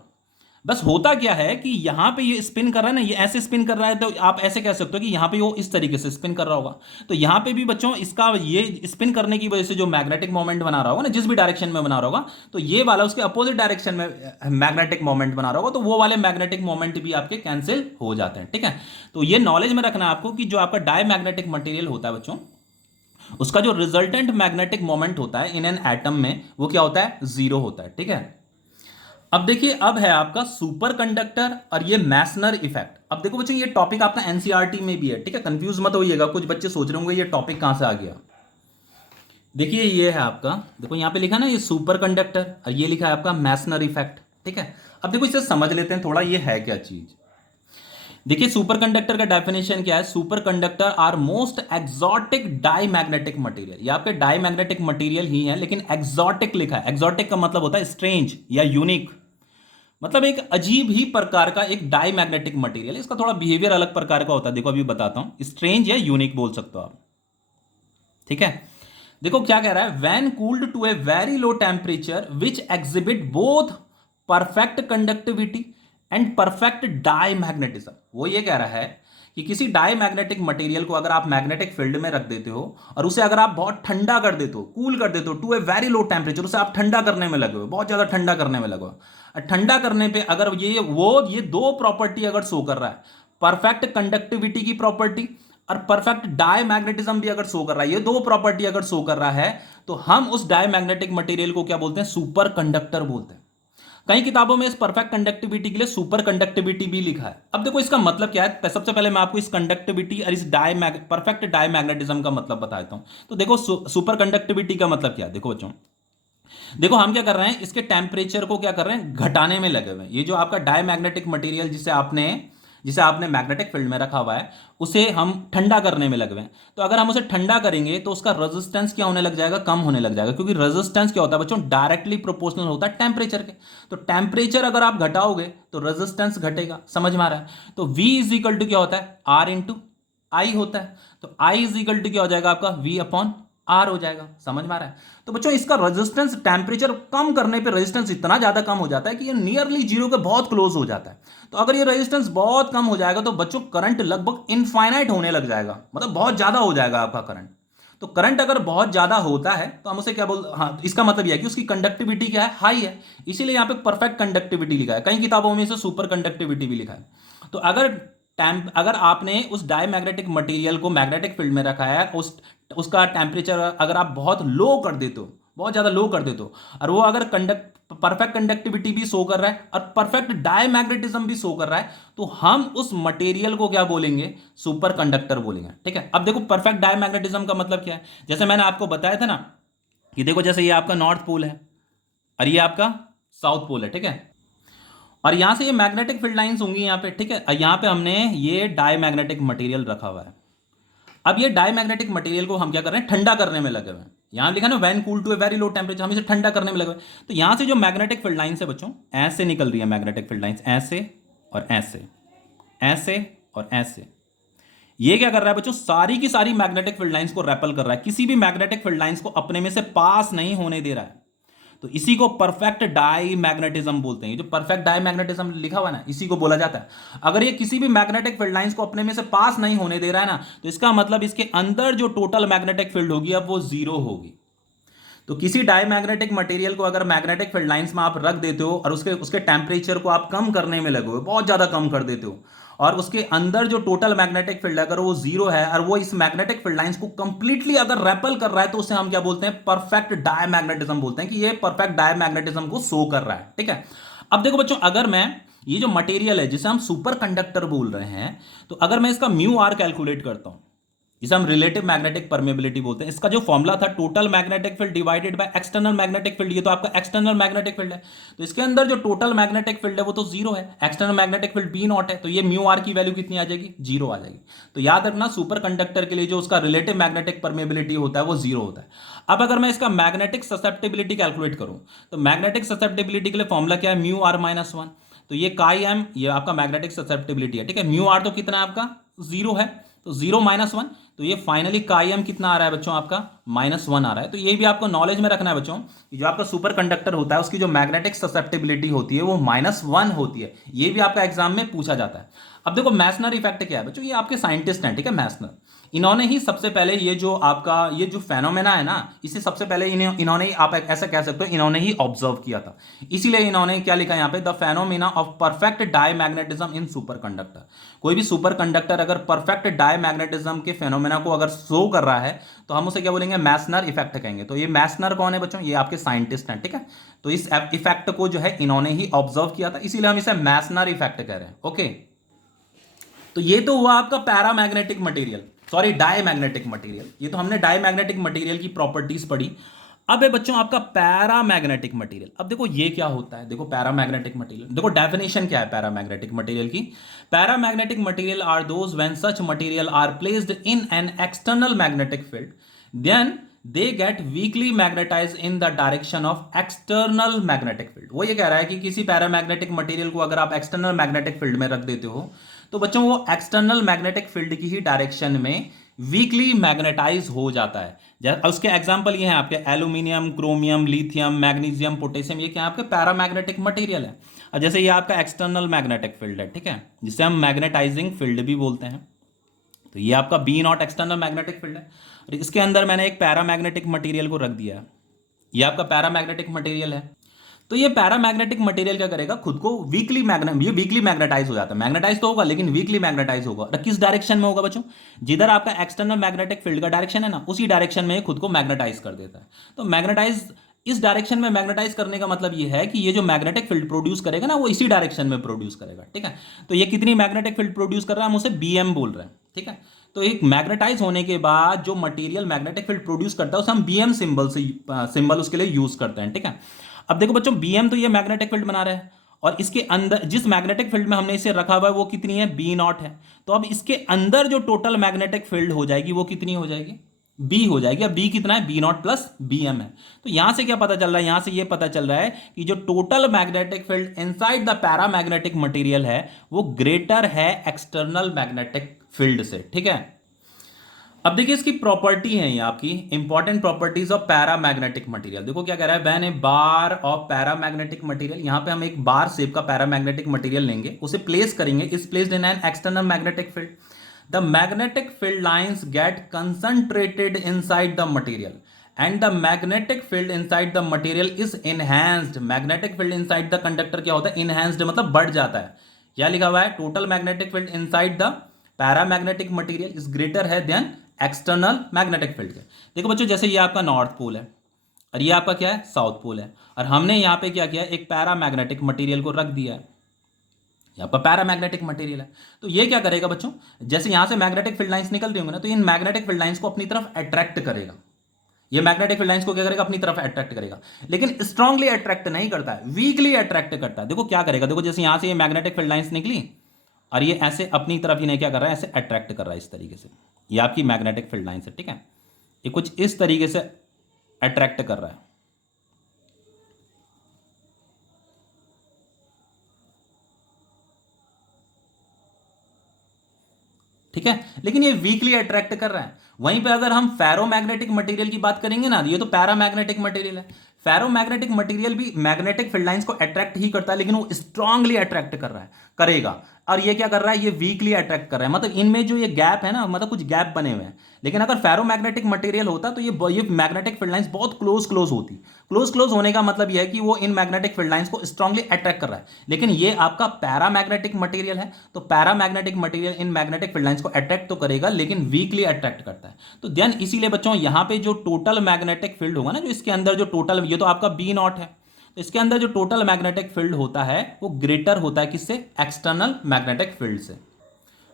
बस होता क्या है कि यहां पे ये स्पिन कर रहा है ना, ये ऐसे स्पिन कर रहा है, तो आप ऐसे कह सकते हो कि यहां पे वो इस तरीके से स्पिन कर रहा होगा। तो यहां पे भी बच्चों इसका ये स्पिन करने की वजह से जो मैग्नेटिक मोमेंट बना रहा होगा ना, जिस भी डायरेक्शन में बना रहा होगा, तो ये वाला उसके अपोजिट डायरेक्शन में मैग्नेटिक मोमेंट बना रहा होगा, तो वो वाले मैग्नेटिक मोमेंट भी आपके कैंसिल हो जाते हैं, ठीक है। तो ये नॉलेज में रखना है आपको कि जो आपका डायमैग्नेटिक मटेरियल होता है बच्चों, उसका जो रिजल्टेंट मैग्नेटिक मोमेंट होता है इन एन एटम में वो क्या होता है, जीरो होता है, ठीक है। अब देखिए अब है आपका सुपर कंडक्टर और ये मैसनर इफेक्ट। अब देखो बच्चों ये टॉपिक आपका एनसीईआरटी में भी है, ठीक है, कंफ्यूज मत होइएगा। कुछ बच्चे सोच रहे होंगे ये टॉपिक कहां से आ गया। देखिए ये है आपका, देखो यहां पे लिखा ना ये सुपर कंडक्टर, और ये लिखा है आपका मैसनर इफेक्ट, ठीक है। अब देखो इसे समझ लेते हैं थोड़ा, ये है क्या चीज। देखिए सुपर कंडक्टर का डेफिनेशन क्या है, superconductor are most exotic diamagnetic material. ये आपके डाई मैग्नेटिक मटेरियल ही है, लेकिन एक्सोटिक लिखा है। एक्सोटिक का मतलब होता है स्ट्रेंज या यूनिक, मतलब एक अजीब ही प्रकार का एक डाई मैग्नेटिक मटेरियल। इसका थोड़ा बिहेवियर अलग प्रकार का होता है, देखो अभी बताता हूं। स्ट्रेंज या यूनिक बोल सकते हो आप, ठीक है। देखो क्या कह रहा है, when cooled to a very low temperature which exhibit both perfect conductivity and perfect diamagnetism. वो ये कह रहा है कि किसी डाई मैग्नेटिक मटेरियल को अगर आप मैग्नेटिक फील्ड में रख देते हो और उसे अगर आप बहुत ठंडा कर देते हो, कूल कर देते हो to a very low temperature, उसे आप ठंडा करने में लगे हो, बहुत ज्यादा ठंडा करने में लगे हो, ठंडा करने पे अगर ये दो प्रॉपर्टी अगर शो कर रहा है, परफेक्ट कंडक्टिविटी की प्रॉपर्टी और परफेक्ट डाई मैग्नेटिज्म भी अगर शो कर रहा है, ये दो प्रॉपर्टी अगर शो कर रहा है, तो हम उस डाई मैग्नेटिक मटेरियल को क्या बोलते हैं, सुपर कंडक्टर बोलते हैं। कई किताबों में इस परफेक्ट कंडक्टिविटी के लिए सुपर कंडक्टिविटी भी लिखा है। अब देखो इसका मतलब क्या है, सबसे पहले मैं आपको इस कंडक्टिविटी और इस परफेक्ट डाई मैग्नेटिज्म का मतलब बताता हूं। तो देखो सुपर कंडक्टिविटी का मतलब क्या है, देखो बच्चों, देखो हम क्या कर रहे हैं, इसके टेम्परेचर को क्या कर रहे हैं, घटाने में लगे हुए हैं। ये जो आपका डाई मैग्नेटिक मटेरियल जिसे आपने मैग्नेटिक फील्ड में रखा हुआ है, उसे हम ठंडा करने में लगे हुए हैं। तो अगर हम उसे ठंडा करेंगे तो उसका रेजिस्टेंस क्या होने लग जाएगा, कम होने लग जाएगा, क्योंकि रेजिस्टेंस क्या होता है बच्चों, डायरेक्टली प्रोपोर्शनल होता है टेम्परेचर के। तो टेम्परेचर अगर आप घटाओगे तो रेजिस्टेंस घटेगा, समझ में आ रहा है। तो V इज इक्वल टू क्या होता है, R इंटू आई होता है। तो I इज इक्वल टू क्या हो जाएगा आपका, V अपॉन R हो जाएगा, समझ में आ रहा है। तो बच्चों इसका रेजिस्टेंस टेम्परेचर कम करने पे रेजिस्टेंस इतना ज्यादा कम हो जाता है कि ये नियरली जीरो के बहुत क्लोज हो जाता है। तो अगर ये रेजिस्टेंस बहुत कम हो जाएगा तो बच्चों करंट लगभग इनफाइनाइट होने लग जाएगा, मतलब बहुत ज्यादा हो जाएगा आपका करंट। तो करंट अगर बहुत ज्यादा होता है तो हम उसे क्या बोल, हाँ इसका मतलब यह है कि उसकी कंडक्टिविटी क्या है, हाई है, इसीलिए यहां पे परफेक्ट कंडक्टिविटी लिखा है। कई किताबों में इसे सुपर कंडक्टिविटी भी लिखा है। तो अगर आपने उस डाई मैग्नेटिक मटेरियल को मैग्नेटिक फील्ड में रखा है, उसका टेम्परेचर अगर आप बहुत लो कर देते हो, बहुत ज्यादा लो कर देते हो, और वो अगर परफेक्ट कंडक्टिविटी भी शो कर रहा है और परफेक्ट डाई मैग्नेटिज्म भी शो कर रहा है, तो हम उस मटेरियल को क्या बोलेंगे, सुपर कंडक्टर बोलेंगे, ठीक है। अब देखो परफेक्ट डाई मैग्नेटिज्म का मतलब क्या है, जैसे मैंने आपको बताया था ना कि देखो जैसे ये आपका नॉर्थ पोल है और ये आपका साउथ पोल है, ठीक है। और यहां से ये मैग्नेटिक फील्ड लाइंस होंगी यहाँ पे, ठीक है। यहां पे हमने ये डाई मैग्नेटिक मटेरियल रखा हुआ है। अब ये डाई मैग्नेटिक मटेरियल को हम क्या कर रहे हैं, ठंडा करने में लगे हुए हैं। यहां लिखा ना when cool to a very low temperature, हम इसे ठंडा करने में लगे हुए हैं। तो यहां से जो मैग्नेटिक फील्ड लाइंस है बच्चों, ऐसे निकल रही है मैग्नेटिक फील्ड लाइंस, ऐसे और ऐसे, ऐसे और ऐसे। ये क्या कर रहा है बच्चों, सारी की सारी मैग्नेटिक फील्ड लाइंस को रेपल कर रहा है, किसी भी मैग्नेटिक फील्ड लाइंस को अपने में से पास नहीं होने दे रहा है। तो इसी को परफेक्ट डाई मैग्नेटिज्म बोलते हैं। जो परफेक्ट डाई मैग्नेटिज्म लिखा हुआ है ना, इसी को बोला जाता है। अगर ये किसी भी मैग्नेटिक फील्ड लाइंस को अपने में से पास नहीं होने दे रहा है ना, तो इसका मतलब इसके अंदर जो टोटल मैग्नेटिक फील्ड होगी अब वो जीरो होगी। तो किसी डाई मैग्नेटिक मटेरियल को अगर मैग्नेटिक फील्ड लाइंस में आप रख देते हो और उसके उसके टेम्परेचर को आप कम करने में लगे हो, बहुत ज्यादा कम कर देते हो, और उसके अंदर जो टोटल मैग्नेटिक फील्ड अगर वो जीरो है और वो इस मैग्नेटिक फील्ड लाइंस को कंप्लीटली अगर रेपल कर रहा है, तो उसे हम क्या बोलते हैं, परफेक्ट डाई मैग्नेटिज्म बोलते हैं, कि ये परफेक्ट डाई मैग्नेटिज्म को शो कर रहा है, ठीक है। अब देखो बच्चों, अगर मैं ये जो मटेरियल है जिसे हम सुपर कंडक्टर बोल रहे हैं, तो अगर मैं इसका म्यू आर कैलकुलेट करता हूं, जिसे हम रिलेटिव मैग्नेटिक परमेबिलिटी बोलते हैं, इसका जो फॉर्मूला था total magnetic field divided by external magnetic field, ये तो आपका एक्सटर्नल मैग्नेटिक फील्ड है, तो इसके अंदर जो टोटल मैग्नेटिक फील्ड है वो तो जीरो है, external magnetic field B nought है, तो ये म्यू आर की वैल्यू कितनी आ जाएगी, जीरो आ जाएगी। तो याद रखना सुपर कंडक्टर के लिए जो उसका रिलेटिव मैग्नेटिक परमेबिलिटी होता है वो जीरो होता है। अब अगर मैं इसका मैग्नेटिक ससेप्टिबिलिटी कैलकुलेट करूं, तो मैग्नेटिक ससेप्टिबिलिटी के लिए फॉर्मूला क्या है, म्यू आर माइनस वन। तो ये काई एम, ये आपका मैग्नेटिक ससेप्टिबिलिटी है, ठीक है। म्यू आर तो कितना है आपका, जीरो है, तो जीरो माइनस वन, तो ये फाइनली काई एम कितना आ रहा है बच्चों, आपका माइनस वन आ रहा है। तो ये भी आपको नॉलेज में रखना है बच्चों कि जो आपका सुपर कंडक्टर होता है उसकी जो मैग्नेटिक ससेप्टिबिलिटी होती है वो माइनस वन होती है। ये भी आपका एग्जाम में पूछा जाता है। अब देखो मैसनर इफेक्ट क्या है बच्चों, ये आपके साइंटिस्ट हैं, ठीक है, मैसनर। इन्होंने ही सबसे पहले ये जो आपका ये जो फेनोमेना है ना, इसे सबसे पहले इन्होंने ही, आप ऐसा कह सकते हो, इन्होंने ही ऑब्जर्व किया था। इसीलिए इन्होंने क्या लिखा यहाँ पे, the phenomena of perfect diamagnetism in superconductor. कोई भी सुपर कंडक्टर अगर परफेक्ट डाई मैग्नेटिज्म के फेनोमेना को अगर शो कर रहा है तो हम उसे क्या बोलेंगे, मैसनर इफेक्ट कहेंगे। तो ये मैसनर कौन है बच्चों, ये आपके साइंटिस्ट हैं, ठीक है। तो इस इफेक्ट को जो है इन्होंने ही ऑब्जर्व किया था, इसीलिए हम इसे मैसनर इफेक्ट कह रहे हैं, ओके। तो ये तो हुआ आपका paramagnetic material, sorry diamagnetic material. ये तो हमने डाई मैग्नेटिक मटेरियल की प्रॉपर्टीज पढ़ी। अब है बच्चों आपका पैरामैग्नेटिक मटेरियल। अब देखो ये क्या होता है, देखो पैरामैग्नेटिक मटेरियल, देखो डेफिनेशन क्या है पैरामैग्नेटिक मटेरियल की। Paramagnetic material are those when such material are placed in an external magnetic field then they get weakly magnetise in the direction of external magnetic field. वो ये कह रहा है कि किसी पैरामैग्नेटिक मटेरियल को अगर आप एक्सटर्नल मैग्नेटिक फील्ड में रख देते हो तो बच्चों वो एक्सटर्नल मैग्नेटिक फील्ड की ही डायरेक्शन में वीकली मैग्नेटाइज हो जाता है। उसके एग्जांपल ये हैं आपके aluminium, chromium, lithium, magnesium, potassium, ये क्या आपके पैरामैग्नेटिक मटेरियल है। और जैसे ये आपका एक्सटर्नल मैग्नेटिक फील्ड है, ठीक है, जिसे हम मैग्नेटाइजिंग फील्ड भी बोलते हैं। तो ये आपका B nought external magnetic field है और इसके अंदर मैंने एक पैरामैग्नेटिक मटेरियल को रख दिया है। ये आपका पैरामैग्नेटिक मटेरियल है। तो ये पैरामैग्नेटिक मटेरियल क्या करेगा, खुद को ये वीकली मैग्नेटाइज हो जाता है। मैग्नेटाइज तो होगा लेकिन वीकली मैग्नेटाइज होगा। और किस डायरेक्शन में होगा बच्चों, जिधर आपका एक्सटर्नल मैग्नेटिक फील्ड का डायरेक्शन है ना, उसी डायरेक्शन में खुद को मैग्नेटाइज कर देता है। तो मैग्नेटाइज, इस डायरेक्शन में मैग्नेटाइज करने का मतलब ये है कि ये जो मैग्नेटिक फील्ड प्रोड्यूस करेगा ना, वो इसी डायरेक्शन में प्रोड्यूस करेगा, ठीक है। तो ये कितनी मैग्नेटिक फील्ड प्रोड्यूस कर रहा है, हम उसे बीएम बोल रहे हैं, ठीक है। तो एक मैग्नेटाइज होने के बाद जो मटेरियल मैग्नेटिक फील्ड प्रोड्यूस करता है उसे हम बीएम सिंबल उसके लिए यूज करते हैं, ठीक है। अब देखो बच्चों बीएम तो ये मैग्नेटिक फील्ड बना रहा है और इसके अंदर जिस मैग्नेटिक फील्ड में हमने इसे रखा हुआ है वो कितनी है, बी नॉट है। तो अब इसके अंदर जो टोटल मैग्नेटिक फील्ड हो जाएगी वो कितनी हो जाएगी, बी हो जाएगी। अब बी कितना है, B nought plus B M है। तो यहां से क्या पता चल रहा है, यहां से ये पता चल रहा है कि जो total magnetic field inside the paramagnetic material है वो ग्रेटर है एक्सटर्नल मैग्नेटिक फील्ड से, ठीक है। अब देखिए इसकी प्रॉपर्टी है ये आपकी important properties of paramagnetic material. देखो क्या कह रहा है, when a bar of paramagnetic material, यहां पे हम एक बार शेप का पैरामैग्नेटिक मटेरियल लेंगे, उसे प्लेस करेंगे, is placed in an external magnetic field, the magnetic field lines get concentrated inside the material and the magnetic field inside the material is enhanced. Magnetic field inside the conductor क्या होता है, enhanced मतलब बढ़ जाता है। क्या लिखा हुआ है, total magnetic field inside the paramagnetic material is greater है देन एक्सटर्नल मैग्नेटिक फील्ड के। देखो बच्चों जैसे ये आपका नॉर्थ पोल है और ये आपका क्या है, साउथ पोल है, और हमने यहाँ पे क्या किया, एक पैरामैग्नेटिक मटेरियल को रख दिया है। ये आपका पैरामैग्नेटिक मटेरियल है। तो ये क्या करेगा बच्चों, जैसे यहां से मैग्नेटिक फील्ड लाइंस निकलती होंगी ना, तो इन मैग्नेटिक फील्ड लाइंस को अपनी तरफ अट्रैक्ट करेगा। ये मैग्नेटिक फील्ड लाइंस को क्या करेगा, अपनी तरफ अट्रैक्ट करेगा, लेकिन स्ट्रांगली अट्रैक्ट नहीं करता है, वीकली अट्रैक्ट करता है। देखो क्या करेगा, देखो जैसे यहां से ये मैग्नेटिक फील्ड लाइंस निकली और ये ऐसे अपनी तरफ इन्हें क्या कर रहा है, ऐसे अट्रैक्ट कर रहा है इस तरीके से। ये आपकी मैग्नेटिक फील्ड लाइन है, ठीक है, ये कुछ इस तरीके से अट्रैक्ट कर रहा है, ठीक है, लेकिन ये वीकली अट्रैक्ट कर रहा है। वहीं पे अगर हम फेरोमैग्नेटिक मटेरियल की बात करेंगे ना, ये तो पैरामैग्नेटिक मटेरियल है। फेरोमैग्नेटिक मटेरियल भी मैग्नेटिक फील्ड लाइंस को अट्रैक्ट ही करता है, लेकिन वो स्ट्रांगली अट्रैक्ट कर रहा है, करेगा। और ये क्या कर रहा है, ये वीकली अट्रैक्ट कर रहा है, मतलब इनमें जो ये गैप है ना, मतलब कुछ गैप बने हुए हैं। लेकिन अगर फेरोमैग्नेटिक मटेरियल होता तो ये मैग्नेटिक फील्ड लाइंस बहुत क्लोज होती। क्लोज होने का मतलब ये है कि वो इन मैग्नेटिक फील्ड लाइंस को स्ट्रांगली अट्रैक्ट कर रहा है। लेकिन ये आपका पैरामैग्नेटिक मटेरियल है, तो paramagnetic material in magnetic field lines को अट्रैक्ट तो करेगा लेकिन वीकली अट्रैक्ट करता है। तो देन इसीलिए बच्चों यहां पे जो टोटल मैग्नेटिक फील्ड होगा ना, जो इसके अंदर जो टोटल, ये तो आपका बी नॉट है, तो इसके अंदर जो टोटल मैग्नेटिक फील्ड होता है वो ग्रेटर होता है किससे, एक्सटर्नल मैग्नेटिक फील्ड से।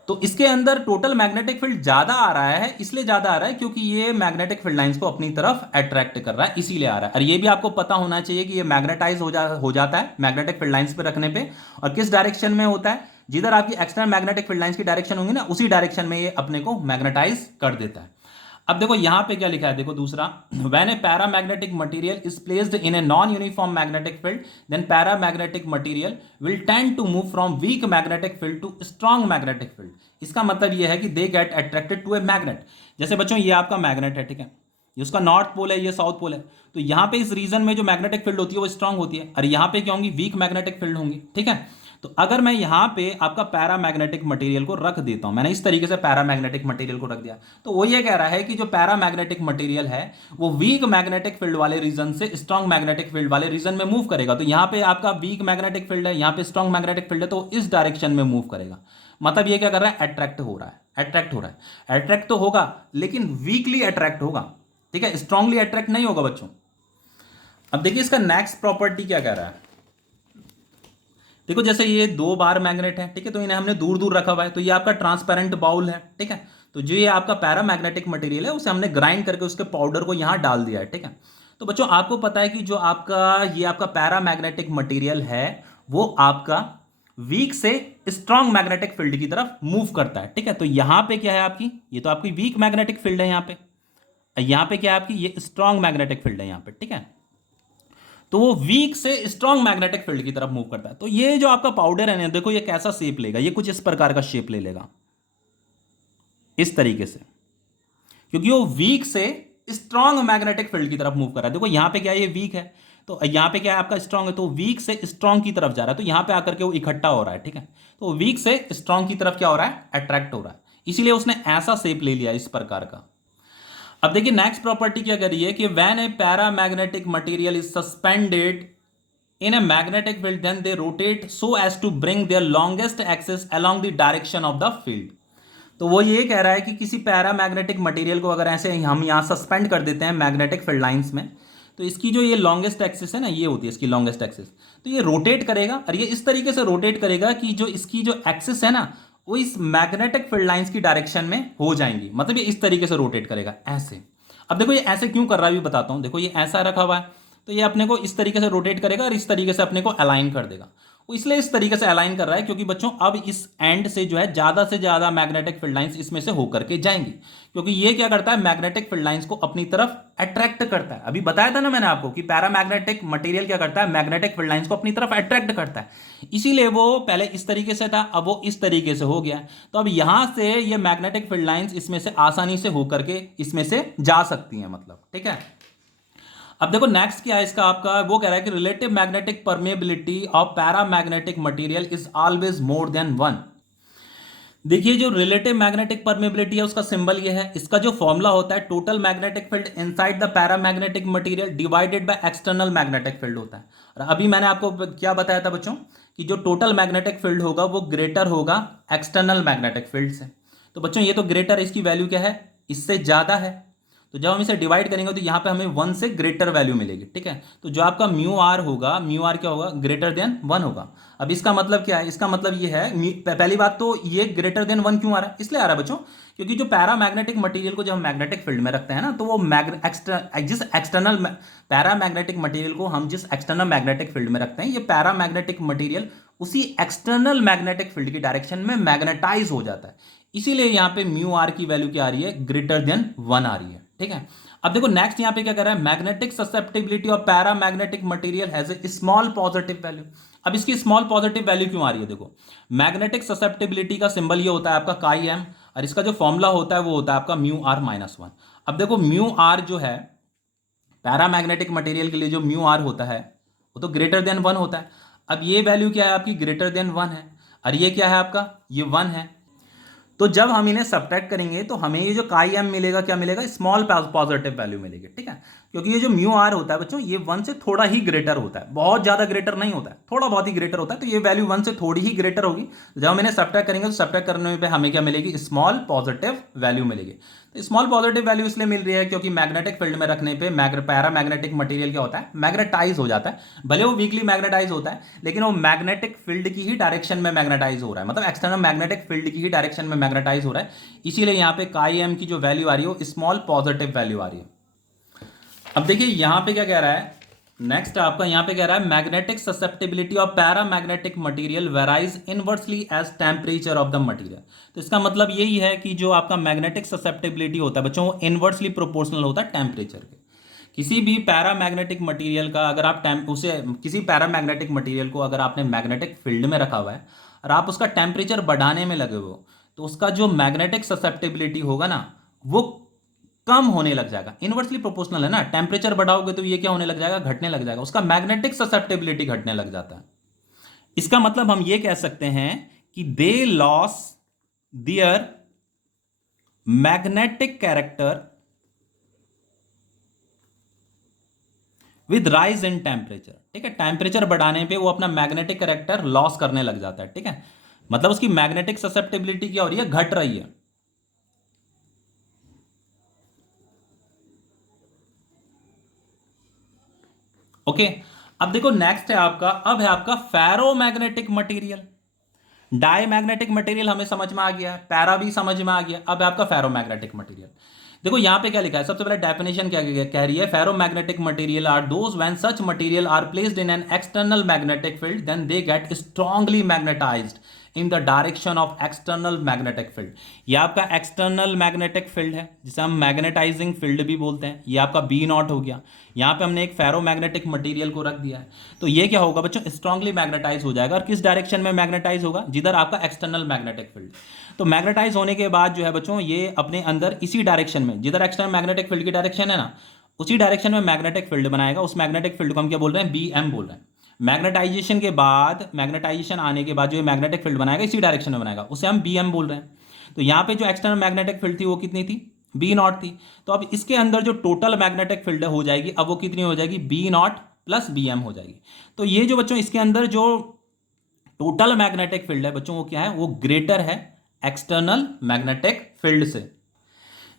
तो इसके अंदर टोटल मैग्नेटिक फील्ड ज्यादा आ रहा है, इसलिए ज्यादा आ रहा है क्योंकि ये मैग्नेटिक फील्ड लाइंस को अपनी तरफ अट्रैक्ट कर रहा है, इसीलिए आ रहा है। और ये भी आपको पता होना चाहिए कि ये मैग्नेटाइज हो जाता है मैग्नेटिक फील्ड लाइंस पे रखने पे, और किस डायरेक्शन में होता है, जिधर आपकी एक्सटर्नल मैग्नेटिक फील्ड लाइंस की डायरेक्शन होंगी ना, उसी डायरेक्शन में ये अपने को मैग्नेटाइज कर देता है। अब देखो यहां पे क्या लिखा है, देखो दूसरा, when a paramagnetic material is placed in a non uniform magnetic field then paramagnetic material will tend to move from weak magnetic field to strong magnetic field. इसका मतलब ये है कि they get attracted to a magnet. जैसे बच्चों ये आपका magnet है, ठीक है, ये उसका नॉर्थ पोल है, ये साउथ पोल है, तो यहां पे इस रीजन में जो मैग्नेटिक फील्ड होती है वो स्ट्रांग होती है, और यहां पे क्या होंगी, वीक मैग्नेटिक फील्ड होंगी, ठीक है। तो अगर मैं यहां पे आपका पैरामैग्नेटिक मटेरियल को रख देता हूं, मैंने इस तरीके से पैरामैग्नेटिक मटेरियल को रख दिया, तो वो ये कह रहा है कि जो पैरामैग्नेटिक मटेरियल है वो वीक मैग्नेटिक फील्ड वाले रीजन से स्ट्रांग मैग्नेटिक फील्ड वाले रीजन में मूव करेगा। तो यहां पे आपका वीक मैग्नेटिक फील्ड है, यहां पे स्ट्रांग मैग्नेटिक फील्ड है, तो इस डायरेक्शन में मूव करेगा। मतलब ये क्या कर रहा है, अट्रैक्ट हो रहा है, अट्रैक्ट हो रहा है, अट्रैक्ट तो होगा लेकिन वीकली अट्रैक्ट होगा, ठीक है, स्ट्रांगली अट्रैक्ट नहीं होगा बच्चों। अब देखिए इसका नेक्स्ट प्रॉपर्टी क्या कह रहा है, देखो जैसे ये दो बार मैग्नेट है, ठीक है, तो इन्हें हमने दूर दूर रखा हुआ है, तो ये आपका ट्रांसपेरेंट बाउल है, ठीक है, तो जो ये आपका पैरामैग्नेटिक मटेरियल है उसे हमने ग्राइंड करके उसके पाउडर को यहां डाल दिया है, ठीक है। तो बच्चों आपको पता है कि जो आपका ये आपका पैरामैग्नेटिक मटेरियल है वो आपका वीक से स्ट्रॉन्ग मैग्नेटिक फील्ड की तरफ मूव करता है, ठीक है। तो यहां पे क्या है आपकी, ये तो आपकी वीक मैग्नेटिक फील्ड है यहां पे क्या है आपकी, ये स्ट्रॉन्ग मैग्नेटिक फील्ड है यहां पे, ठीक है। तो वो वीक से स्ट्रॉन्ग मैग्नेटिक फील्ड की तरफ मूव करता है। तो ये जो आपका पाउडर है ना, देखो ये कैसा शेप लेगा, ये कुछ इस प्रकार का शेप ले लेगा, इस तरीके से, क्योंकि वो वीक से स्ट्रॉन्ग मैग्नेटिक फील्ड की तरफ मूव कर रहा है। देखो यहां पे क्या है, ये वीक है, तो यहां पे क्या है आपका स्ट्रॉन्ग है, तो वीक से स्ट्रॉन्ग की तरफ जा रहा है, तो यहां पे आकर के वो इकट्ठा हो रहा है, ठीक है। तो वीक से स्ट्रॉन्ग की तरफ क्या हो रहा है, अट्रैक्ट हो रहा है, इसीलिए उसने ऐसा शेप ले लिया इस प्रकार का। अब देखिए नेक्स्ट प्रॉपर्टी क्या करी है कि when a paramagnetic material is suspended in a magnetic field then they rotate so as to bring their longest axis along the direction of the field। तो वो ये कह रहा है कि किसी पैरामैग्नेटिक मटेरियल को अगर ऐसे हम यहाँ सस्पेंड कर देते हैं मैग्नेटिक फील्ड लाइंस में, तो इसकी जो ये लॉन्गेस्ट एक्सिस है ना, ये होती है इसकी लॉन्गेस्ट एक्सिस, तो ये रोटेट करेगा और ये इस तरीके से रोटेट करेगा कि जो इसकी जो एक्सिस है ना वो इस मैग्नेटिक फील्ड लाइंस की डायरेक्शन में हो जाएंगी, मतलब ये इस तरीके से रोटेट करेगा ऐसे। अब देखो ये ऐसे क्यों कर रहा है, भी बताता हूं। देखो ये ऐसा रखा हुआ है, तो ये अपने को इस तरीके से रोटेट करेगा और इस तरीके से अपने को अलाइन कर देगा। वो इसलिए इस तरीके से अलाइन कर रहा है क्योंकि बच्चों अब इस एंड से जो है ज्यादा से ज्यादा मैग्नेटिक फील्ड लाइंस इसमें से होकर के जाएंगी, क्योंकि ये क्या करता है, मैग्नेटिक फील्ड लाइंस को अपनी तरफ अट्रैक्ट करता है। अभी बताया था ना मैंने आपको कि पैरामैग्नेटिक मटेरियल क्या करता है, मैग्नेटिक फील्ड लाइंस को अपनी तरफ अट्रैक्ट करता है, इसीलिए वो पहले इस तरीके से था, अब वो इस तरीके से हो गया। तो अब यहां से ये मैग्नेटिक फील्ड लाइंस इसमें से आसानी से होकर के इसमें से जा सकती हैं, मतलब, ठीक है। अब देखो नेक्स्ट क्या है इसका, आपका वो कह रहा है कि relative magnetic permeability of paramagnetic material is always more than one. देखिए जो रिलेटिव मैग्नेटिक परमेबिलिटी है उसका सिंबल ये है, इसका जो फॉर्मूला होता है total magnetic field inside the paramagnetic material divided by external magnetic field होता है। और अभी मैंने आपको क्या बताया था बच्चों कि जो टोटल मैग्नेटिक फील्ड होगा वो ग्रेटर होगा एक्सटर्नल मैग्नेटिक फील्ड से। तो बच्चों ये तो ग्रेटर, इसकी वैल्यू क्या है, इससे ज्यादा है, तो जब हम इसे डिवाइड करेंगे तो यहाँ पे हमें वन से ग्रेटर वैल्यू मिलेगी, ठीक है। तो जो आपका म्यू आर होगा, म्यू आर क्या होगा, ग्रेटर देन वन होगा। अब इसका मतलब क्या है, इसका मतलब ये है, पहली बात तो ये ग्रेटर देन वन क्यों आ रहा है, इसलिए आ रहा है बच्चों क्योंकि जो पैरामैग्नेटिक मटेरियल को जब हम मैग्नेटिक फील्ड में रखते हैं ना, तो वो जिस एक्सटर्नल पैरामैग्नेटिक मटेरियल को हम जिस एक्सटर्नल मैग्नेटिक फील्ड में रखते हैं, ये पैरामैग्नेटिक मटेरियल उसी एक्सटर्नल मैग्नेटिक फील्ड की डायरेक्शन में मैग्नेटाइज हो जाता है, इसीलिए यहां पे म्यू आर की वैल्यू क्या आ रही है, ग्रेटर देन वन आ रही है, ठीक है। अब देखो नेक्स्ट यहां पे क्या कर रहा है, magnetic susceptibility of paramagnetic material has a small positive value. अब इसकी स्मॉल पॉजिटिव वैल्यू क्यों आ रही है, देखो मैग्नेटिक ससेप्टिबिलिटी का सिंबल ये होता है आपका काई एम, और इसका जो फॉर्मूला होता है वो होता है आपका म्यू आर माइनस वन। अब देखो म्यू आर जो है पैरामैग्नेटिक मटेरियल के लिए जो म्यू आर होता है वो तो ग्रेटर देन वन होता है। अब ये वैल्यू क्या है आपकी, ग्रेटर देन वन है, और ये क्या है आपका, ये वन है। तो जब हम इन्हें सब्ट्रैक्ट करेंगे तो हमें ये जो काई एम मिलेगा, क्या मिलेगा, स्मॉल पॉजिटिव वैल्यू मिलेगी, ठीक है। क्योंकि ये जो म्यू आर होता है बच्चों ये वन से थोड़ा ही ग्रेटर होता है, बहुत ज्यादा ग्रेटर नहीं होता है, थोड़ा बहुत ही ग्रेटर होता है, तो ये वैल्यू वन से थोड़ी ही ग्रेटर होगी। जब हम इन्हें सब्ट्रैक्ट करेंगे तो सब्ट्रैक्ट करने पे हमें क्या मिलेगी, स्मॉल पॉजिटिव वैल्यू मिलेगी। तो स्मॉल पॉजिटिव वैल्यू इसलिए मिल रही है क्योंकि मैग्नेटिक फील्ड में रखने पे पैरामैग्नेटिक मटेरियल क्या होता है, मैग्नेटाइज हो जाता है। भले वो वीकली मैग्नेटाइज होता है लेकिन वो मैग्नेटिक फील्ड की ही डायरेक्शन में मैग्नेटाइज हो रहा है, मतलब एक्सटर्नल मैग्नेटिक फील्ड की ही डायरेक्शन में मैग्नेटाइज हो रहा है, इसीलिए यहाँ पे काई एम की जो वैल्यू आ रही है वो स्मॉल पॉजिटिव वैल्यू आ रही है। अब देखिए यहाँ पे क्या कह रहा है, नेक्स्ट आपका यहाँ पे कह रहा है magnetic susceptibility of paramagnetic material varies inversely as temperature of the material. तो इसका मतलब यही है कि जो आपका मैग्नेटिक ससेप्टिबिलिटी होता है बच्चों वो इनवर्सली प्रोपोर्शनल होता है टेम्परेचर के। किसी भी पैरामैग्नेटिक मटेरियल का अगर आप किसी पैरामैग्नेटिक मटेरियल को अगर आपने मैग्नेटिक फील्ड में रखा हुआ है और आप उसका टेम्परेचर बढ़ाने में लगे हो तो उसका जो मैग्नेटिक ससेप्टिबिलिटी होगा ना वो कम होने लग जाएगा, इनवर्सली प्रोपोर्शनल है ना, टेम्परेचर बढ़ाओगे तो ये क्या होने लग जाएगा, घटने लग जाएगा, उसका मैग्नेटिक ससेप्टिबिलिटी घटने लग जाता है। इसका मतलब हम ये कह सकते हैं कि they lose their magnetic character with rise in temperature, ठीक है। टेम्परेचर बढ़ाने पे वो अपना मैग्नेटिक कैरेक्टर लॉस करने लग जाता है, ठीक है, मतलब उसकी मैग्नेटिक ससेप्टिबिलिटी क्या हो रही है, घट रही है। ओके अब देखो नेक्स्ट है आपका, अब है आपका ferromagnetic material. Diamagnetic material हमें समझ में आ गया, पैरा भी समझ में आ गया। अब आपका फेरोमैग्नेटिक मटेरियल, देखो यहाँ पे क्या लिखा है, सबसे पहले डेफिनेशन क्या कह रही है, ferromagnetic material are those when such material are placed in an external magnetic field then they get strongly magnetised in the direction of external magnetic field. ये आपका एक्सटर्नल मैग्नेटिक फील्ड है जिसे हम मैग्नेटाइजिंग फील्ड भी बोलते हैं, ये आपका बी नॉट हो गया। यहाँ पे हमने एक फेरोमैग्नेटिक मटेरियल को रख दिया है, तो ये क्या होगा बच्चों, स्ट्रांगली मैग्नेटाइज हो जाएगा। और किस डायरेक्शन में मैग्नेटाइज होगा, जिधर आपका एक्सटर्नल मैग्नेटिक फील्ड। तो मैग्नेटाइज होने के बाद जो है बच्चों, ये अपने अंदर इसी डायरेक्शन में, जिधर एक्सटर्नल मैग्नेटिक फील्ड की डायरेक्शन है ना, उसी डायरेक्शन में मैग्नेटिक फील्ड बनाएगा। उस मैग्नेटिक फील्ड को हम क्या बोल रहे हैं, बी एम बोल रहे हैं। मैग्नेटाइजेशन के बाद, मैग्नेटाइजेशन आने के बाद जो मैग्नेटिक फील्ड बनाएगा इसी डायरेक्शन में बनाएगा, उसे हम बी एम बोल रहे हैं। तो यहाँ पे जो एक्सटर्नल मैग्नेटिक फील्ड थी वो कितनी थी, बी नॉट थी। तो अब इसके अंदर जो टोटल मैग्नेटिक फील्ड हो जाएगी, अब वो कितनी हो जाएगी, B nought plus B M हो जाएगी। तो ये जो बच्चों इसके अंदर जो टोटल मैग्नेटिक फील्ड है बच्चों, वो क्या है, वो ग्रेटर है एक्सटर्नल मैग्नेटिक फील्ड से।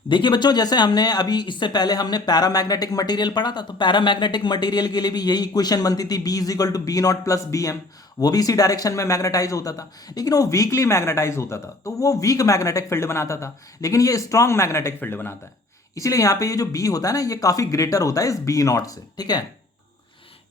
देखिए बच्चों, जैसे हमने अभी इससे पहले हमने पैरामैग्नेटिक मटेरियल पढ़ा था, तो पैरामैग्नेटिक मटेरियल के लिए भी यही इक्वेशन बनती थी, B is equal to B nought plus B M. वो भी इसी डायरेक्शन में मैग्नेटाइज होता था, लेकिन वो वीकली मैग्नेटाइज होता था, तो वो वीक मैग्नेटिक फील्ड बनाता था। लेकिन ये स्ट्रॉन्ग मैग्नेटिक फील्ड बनाता है, इसीलिए यहाँ पे ये जो बी होता है ना, ये काफी ग्रेटर होता है इस बी नॉट से, ठीक है।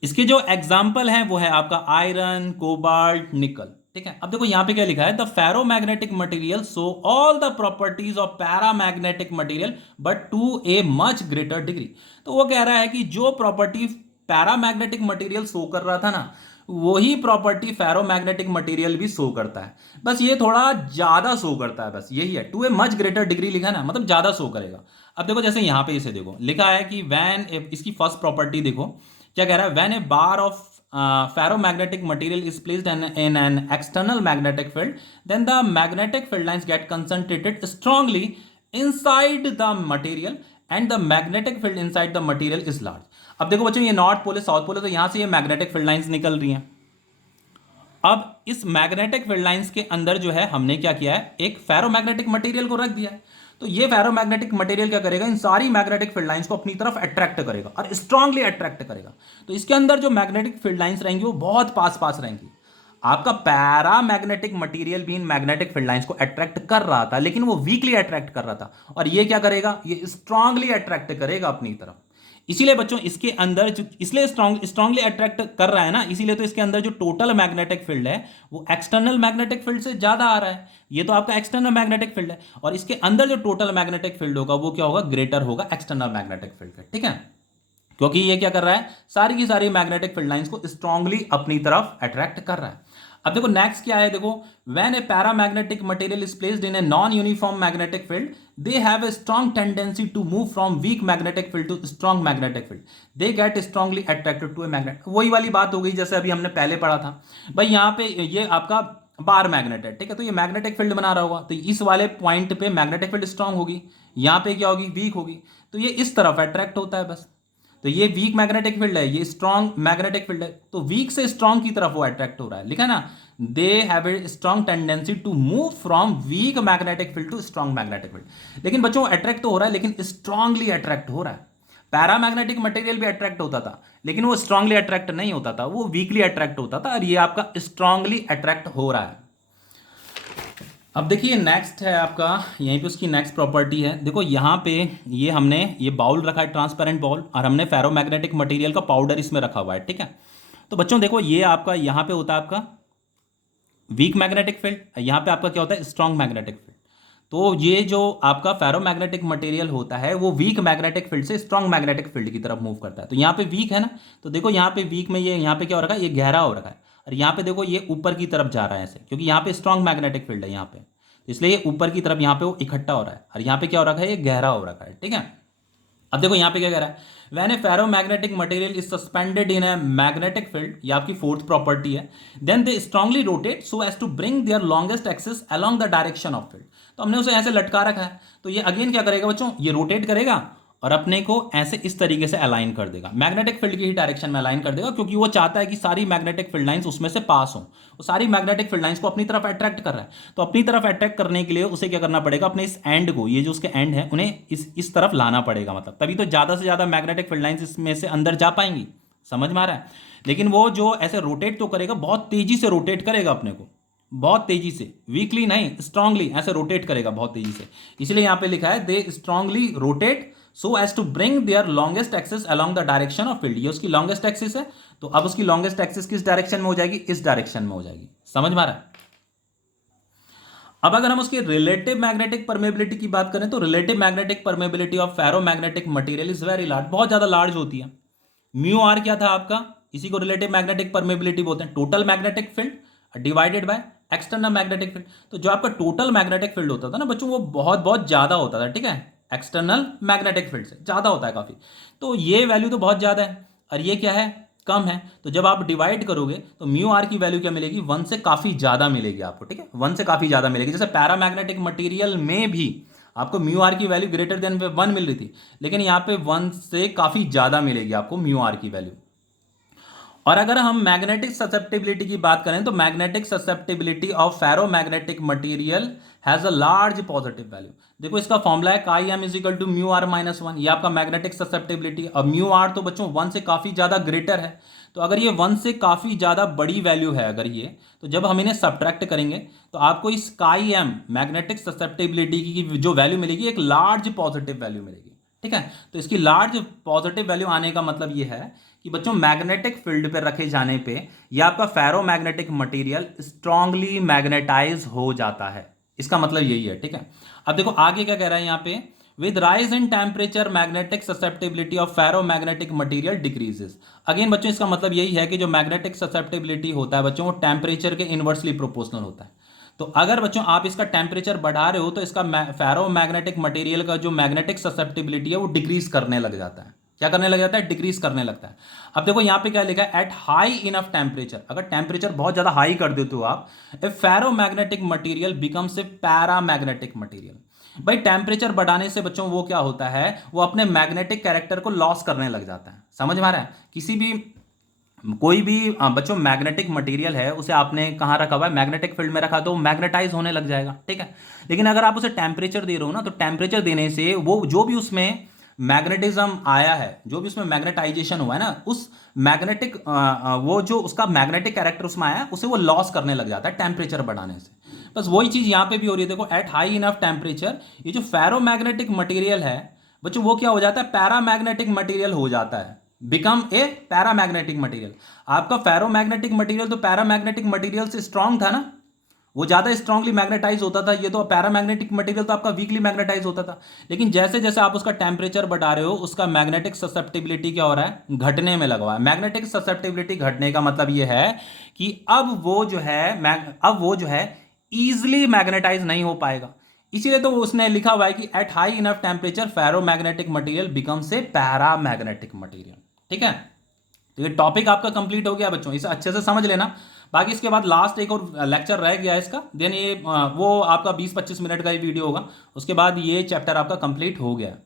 इसके जो एग्जाम्पल है वो है आपका आयरन, कोबाल्ट, निकल, ठीक है। अब देखो यहाँ पे क्या लिखा है, the ferromagnetic material show all the properties of paramagnetic material but to a much greater degree. तो वो कह रहा है कि जो प्रॉपर्टी पैरामैग्नेटिक मटेरियल शो कर रहा था ना, वही प्रॉपर्टी फेरोमैग्नेटिक मटेरियल भी शो करता है, बस ये थोड़ा ज्यादा शो करता है, बस यही है। To a much greater degree लिखा है ना, मतलब ज्यादा शो करेगा। अब देखो जैसे यहाँ पे इसे देखो लिखा है कि वैन, इसकी फर्स्ट प्रॉपर्टी देखो क्या कह रहा है, when a bar of ferromagnetic material is placed in an external magnetic field, then the magnetic field lines get concentrated strongly inside the material and the magnetic field inside the material is large। अब देखो बच्चों, ये north pole है, south pole है, तो यहां से ये मैग्नेटिक फील्ड लाइंस निकल रही हैं। अब इस मैग्नेटिक फील्ड लाइंस के अंदर जो है हमने क्या किया है, एक फेरोमैग्नेटिक मटेरियल को रख दिया है। तो ये फेरोमैग्नेटिक मटेरियल क्या करेगा, इन सारी मैग्नेटिक फील्ड लाइंस को अपनी तरफ अट्रैक्ट करेगा और स्ट्रांगली अट्रैक्ट करेगा। तो इसके अंदर जो मैग्नेटिक फील्ड लाइंस रहेंगी वो बहुत पास पास रहेंगी। आपका पैरामैग्नेटिक मटेरियल भी इन मैग्नेटिक फील्ड लाइंस को अट्रैक्ट कर रहा था, लेकिन वो वीकली अट्रैक्ट कर रहा था, और ये क्या करेगा, ये स्ट्रांगली अट्रैक्ट करेगा अपनी तरफ। इसीलिए बच्चों इसके अंदर जो, इसलिए स्ट्रांगली अट्रैक्ट कर रहा है ना, इसीलिए तो इसके अंदर जो टोटल मैग्नेटिक फील्ड है वो एक्सटर्नल मैग्नेटिक फील्ड से ज्यादा आ रहा है। ये तो आपका एक्सटर्नल मैग्नेटिक फील्ड है, और इसके अंदर जो टोटल मैग्नेटिक फील्ड होगा वो क्या होगा, ग्रेटर होगा एक्सटर्नल मैग्नेटिक फील्ड का, ठीक है। क्योंकि ये क्या कर रहा है, सारी की सारी मैग्नेटिक फील्ड लाइंस को स्ट्रांगली अपनी तरफ अट्रैक्ट कर रहा है। अब देखो नेक्स्ट क्या है, देखो when a paramagnetic material is placed in a non uniform magnetic field they have a strong tendency to move from weak magnetic field to strong magnetic field, they get strongly attracted to a magnet. वही वाली बात हो गई जैसे अभी हमने पहले पढ़ा था भाई, यहाँ पे ये आपका बार मैग्नेट है, ठीक है, तो ये मैग्नेटिक फील्ड बना रहा होगा, तो इस वाले पॉइंट पे मैग्नेटिक फील्ड स्ट्रांग होगी, यहाँ पे क्या होगी, वीक होगी, तो ये इस तरफ अट्रैक्ट होता है बस। तो ये वीक मैग्नेटिक फील्ड है, ये स्ट्रांग मैग्नेटिक फील्ड है, तो वीक से स्ट्रांग की तरफ वो अट्रैक्ट हो रहा है, लिखा है ना, they have a strong tendency to move from weak magnetic field to strong magnetic field. लेकिन बच्चों अट्रैक्ट तो हो रहा है, लेकिन स्ट्रांगली अट्रैक्ट हो रहा है। पैरामैग्नेटिक मटेरियल भी अट्रैक्ट होता था, लेकिन वो स्ट्रांगली अट्रैक्ट नहीं होता था, वो वीकली अट्रैक्ट होता था, और ये आपका स्ट्रांगली अट्रैक्ट हो रहा है। अब देखिए नेक्स्ट है आपका, यहीं पे उसकी नेक्स्ट प्रॉपर्टी है, देखो यहाँ पे ये हमने ये बाउल रखा है, ट्रांसपेरेंट बाउल, और हमने फेरोमैग्नेटिक मटेरियल का पाउडर इसमें रखा हुआ है, ठीक है। तो बच्चों देखो ये आपका यहाँ पे होता है आपका वीक मैग्नेटिक फील्ड, यहाँ पे आपका क्या होता है, स्ट्रांग मैग्नेटिक फील्ड। तो ये जो आपका फेरोमैग्नेटिक मटेरियल होता है वो वीक मैग्नेटिक फील्ड से स्ट्रांग मैग्नेटिक फील्ड की तरफ मूव करता है। तो यहाँ पे वीक है ना, तो देखो यहाँ पे वीक में ये यहाँ पे क्या हो रखा है, ये गहरा हो रखा है, और यहाँ पे देखो ये ऊपर की तरफ जा रहा है ऐसे, क्योंकि यहाँ पे स्ट्रांग मैग्नेटिक फील्ड है यहाँ पे, तो इसलिए ये ऊपर की तरफ यहाँ पे वो इकट्ठा हो रहा है, और यहाँ पे क्या हो रखा है, ये गहरा हो रखा है, ठीक है। अब देखो यहाँ पे क्या कह रहा है, when a ferromagnetic material is suspended in a magnetic field, ये आपकी फोर्थ प्रॉपर्टी है, then they strongly rotate so as to bring their longest axis along the direction of field. तो हमने उसे ऐसे लटका रखा है, तो ये अगेन क्या करेगा बच्चों, ये रोटेट करेगा और अपने को ऐसे इस तरीके से अलाइन कर देगा, मैग्नेटिक फील्ड की ही डायरेक्शन में अलाइन कर देगा, क्योंकि वो चाहता है कि सारी मैग्नेटिक फील्ड लाइंस उसमें से पास हों। वो सारी मैग्नेटिक फील्ड लाइंस को अपनी तरफ अट्रैक्ट कर रहा है, तो अपनी तरफ अट्रैक्ट करने के लिए उसे क्या करना पड़ेगा, अपने इस एंड को, ये जो उसके एंड है उन्हें इस तरफ लाना पड़ेगा, मतलब तभी तो ज़्यादा से ज़्यादा मैग्नेटिक फील्ड लाइंस इसमें से अंदर जा पाएंगी, समझ में आ रहा है। लेकिन वो जो ऐसे रोटेट तो करेगा, बहुत तेजी से रोटेट करेगा अपने को, बहुत तेजी से, वीकली नहीं, स्ट्रांगली ऐसे रोटेट करेगा बहुत तेजी से। इसलिए यहां पे लिखा है they strongly rotate so as to bring their longest axis along the direction of field. ये उसकी लॉन्गेस्ट एक्सिस है, तो अब उसकी लॉन्गेस्ट एक्सिस किस डायरेक्शन में हो जाएगी, इस डायरेक्शन में हो जाएगी। समझ में आ रहा है? अब अगर हम उसकी रिलेटिव मैग्नेटिक परमेबिलिटी की बात करें तो relative magnetic permeability of ferromagnetic material is very large, बहुत ज्यादा लार्ज होती है। म्यू आर क्या था आपका, इसी को रिलेटिव मैग्नेटिक परमेबिलिटी बोलते हैं, total magnetic field divided by external magnetic field. तो जो आपका टोटल मैग्नेटिक फील्ड होता था ना बच्चों, वो बहुत बहुत ज्यादा होता था, ठीक है, एक्सटर्नल मैग्नेटिक फील्ड से ज्यादा होता है काफी। तो ये वैल्यू तो बहुत ज्यादा है और ये क्या है, कम है। तो जब आप डिवाइड करोगे तो म्यू आर की वैल्यू क्या मिलेगी, 1 से काफी ज्यादा मिलेगी आपको, ठीक है, 1 से काफी ज्यादा मिलेगी। जैसे पैरामैग्नेटिक मटेरियल में भी आपको म्यू आर की वैल्यू ग्रेटर देन 1 मिल रही थी, लेकिन यहाँ पे 1 से काफी ज्यादा मिलेगी आपको म्यू आर की वैल्यू। और अगर हम मैग्नेटिक ससेप्टिबिलिटी की बात करें तो magnetic susceptibility of ferromagnetic material has a large positive value. देखो इसका फॉर्मूला है chi M is equal to mu R minus 1, ये आपका मैग्नेटिक ससेप्टिबिलिटी। अब म्यू आर तो बच्चों 1 से काफी ज्यादा ग्रेटर है, तो अगर ये 1 से काफी ज्यादा बड़ी वैल्यू है अगर ये, तो जब हम इन्हें सब्ट्रैक्ट करेंगे तो आपको इस काई एम मैग्नेटिक ससेप्टिबिलिटी की जो वैल्यू मिलेगी एक लार्ज पॉजिटिव वैल्यू मिलेगी, ठीक है। तो इसकी लार्ज पॉजिटिव वैल्यू आने का मतलब ये है कि बच्चों मैग्नेटिक फील्ड पे रखे जाने पे ये आपका फेरोमैग्नेटिक मटेरियल स्ट्रांगली मैग्नेटाइज हो जाता है, इसका मतलब यही है, ठीक है। अब देखो आगे क्या कह रहा है यहाँ पे, with rise in temperature magnetic susceptibility of ferromagnetic material decreases. Again बच्चों इसका मतलब यही है कि जो मैग्नेटिक ससेप्टिबिलिटी होता है बच्चों वो टेम्परेचर के इनवर्सली प्रोपोर्शनल होता है। तो अगर बच्चों आप इसका टेम्परेचर बढ़ा रहे हो तो इसका फेरोमैग्नेटिक मटेरियल का जो मैग्नेटिक ससेप्टिबिलिटी है वो डिक्रीज करने लग जाता है। क्या करने लग जाता है, डिक्रीज करने लगता है। अब देखो यहां पे क्या लिखा है, एट हाई इनफ टेम्परेचर, अगर टेम्परेचर बहुत ज्यादा हाई कर देते हो आप, a ferromagnetic material becomes a paramagnetic material. भाई टेम्परेचर बढ़ाने से बच्चों वो क्या होता है, वो अपने मैग्नेटिक कैरेक्टर को लॉस करने लग जाता है। समझ में आ रहा है? किसी भी कोई भी बच्चों मैग्नेटिक मटेरियल है उसे आपने कहाँ रखा हुआ है, मैग्नेटिक फील्ड में रखा, तो मैग्नेटाइज होने लग जाएगा, ठीक है। लेकिन अगर आप उसे टेम्परेचर दे रहे हो ना, तो टेम्परेचर देने से वो जो भी उसमें मैग्नेटिज्म आया है, जो भी उसमें मैग्नेटाइजेशन हुआ है ना, उस मैग्नेटिक वो जो उसका मैग्नेटिक कैरेक्टर उसमें आया उसे वो लॉस करने लग जाता है टेम्परेचर बढ़ाने से। बस वही चीज यहां पे भी हो रही है। देखो एट हाई इनफ टेम्परेचर ये जो फेरोमैग्नेटिक मटेरियल है बच्चों वो क्या हो जाता है, पैरामैग्नेटिक मटेरियल हो जाता है, बिकम ए पैरामैग्नेटिक मटेरियल। आपका फेरोमैग्नेटिक मटेरियल तो पैरामैग्नेटिक मटेरियल से स्ट्रांग था ना, वो ज्यादा स्ट्रांगली मैग्नेटाइज होता था, ये तो पैरामैग्नेटिक मटेरियल तो आपका वीकली मैग्नेटाइज होता था। लेकिन जैसे जैसे आप उसका टेम्परेचर बढ़ा रहे हो उसका मैग्नेटिक ससेप्टिबिलिटी क्या हो रहा है, घटने में लगा हुआ है। मैग्नेटिक ससेप्टिबिलिटी घटने का मतलब ये है कि अब वो जो है इजिली मैग्नेटाइज नहीं हो पाएगा। इसीलिए तो उसने लिखा हुआ है कि eight high enough temperature ferromagnetic material becomes a paramagnetic material, ठीक है। तो ये टॉपिक आपका कंप्लीट हो गया बच्चों, इसे अच्छे से समझ लेना। बाकी इसके बाद लास्ट एक और लेक्चर रह गया है इसका, देन ये वो आपका 20-25 मिनट का ही वीडियो होगा, उसके बाद ये चैप्टर आपका कंप्लीट हो गया है।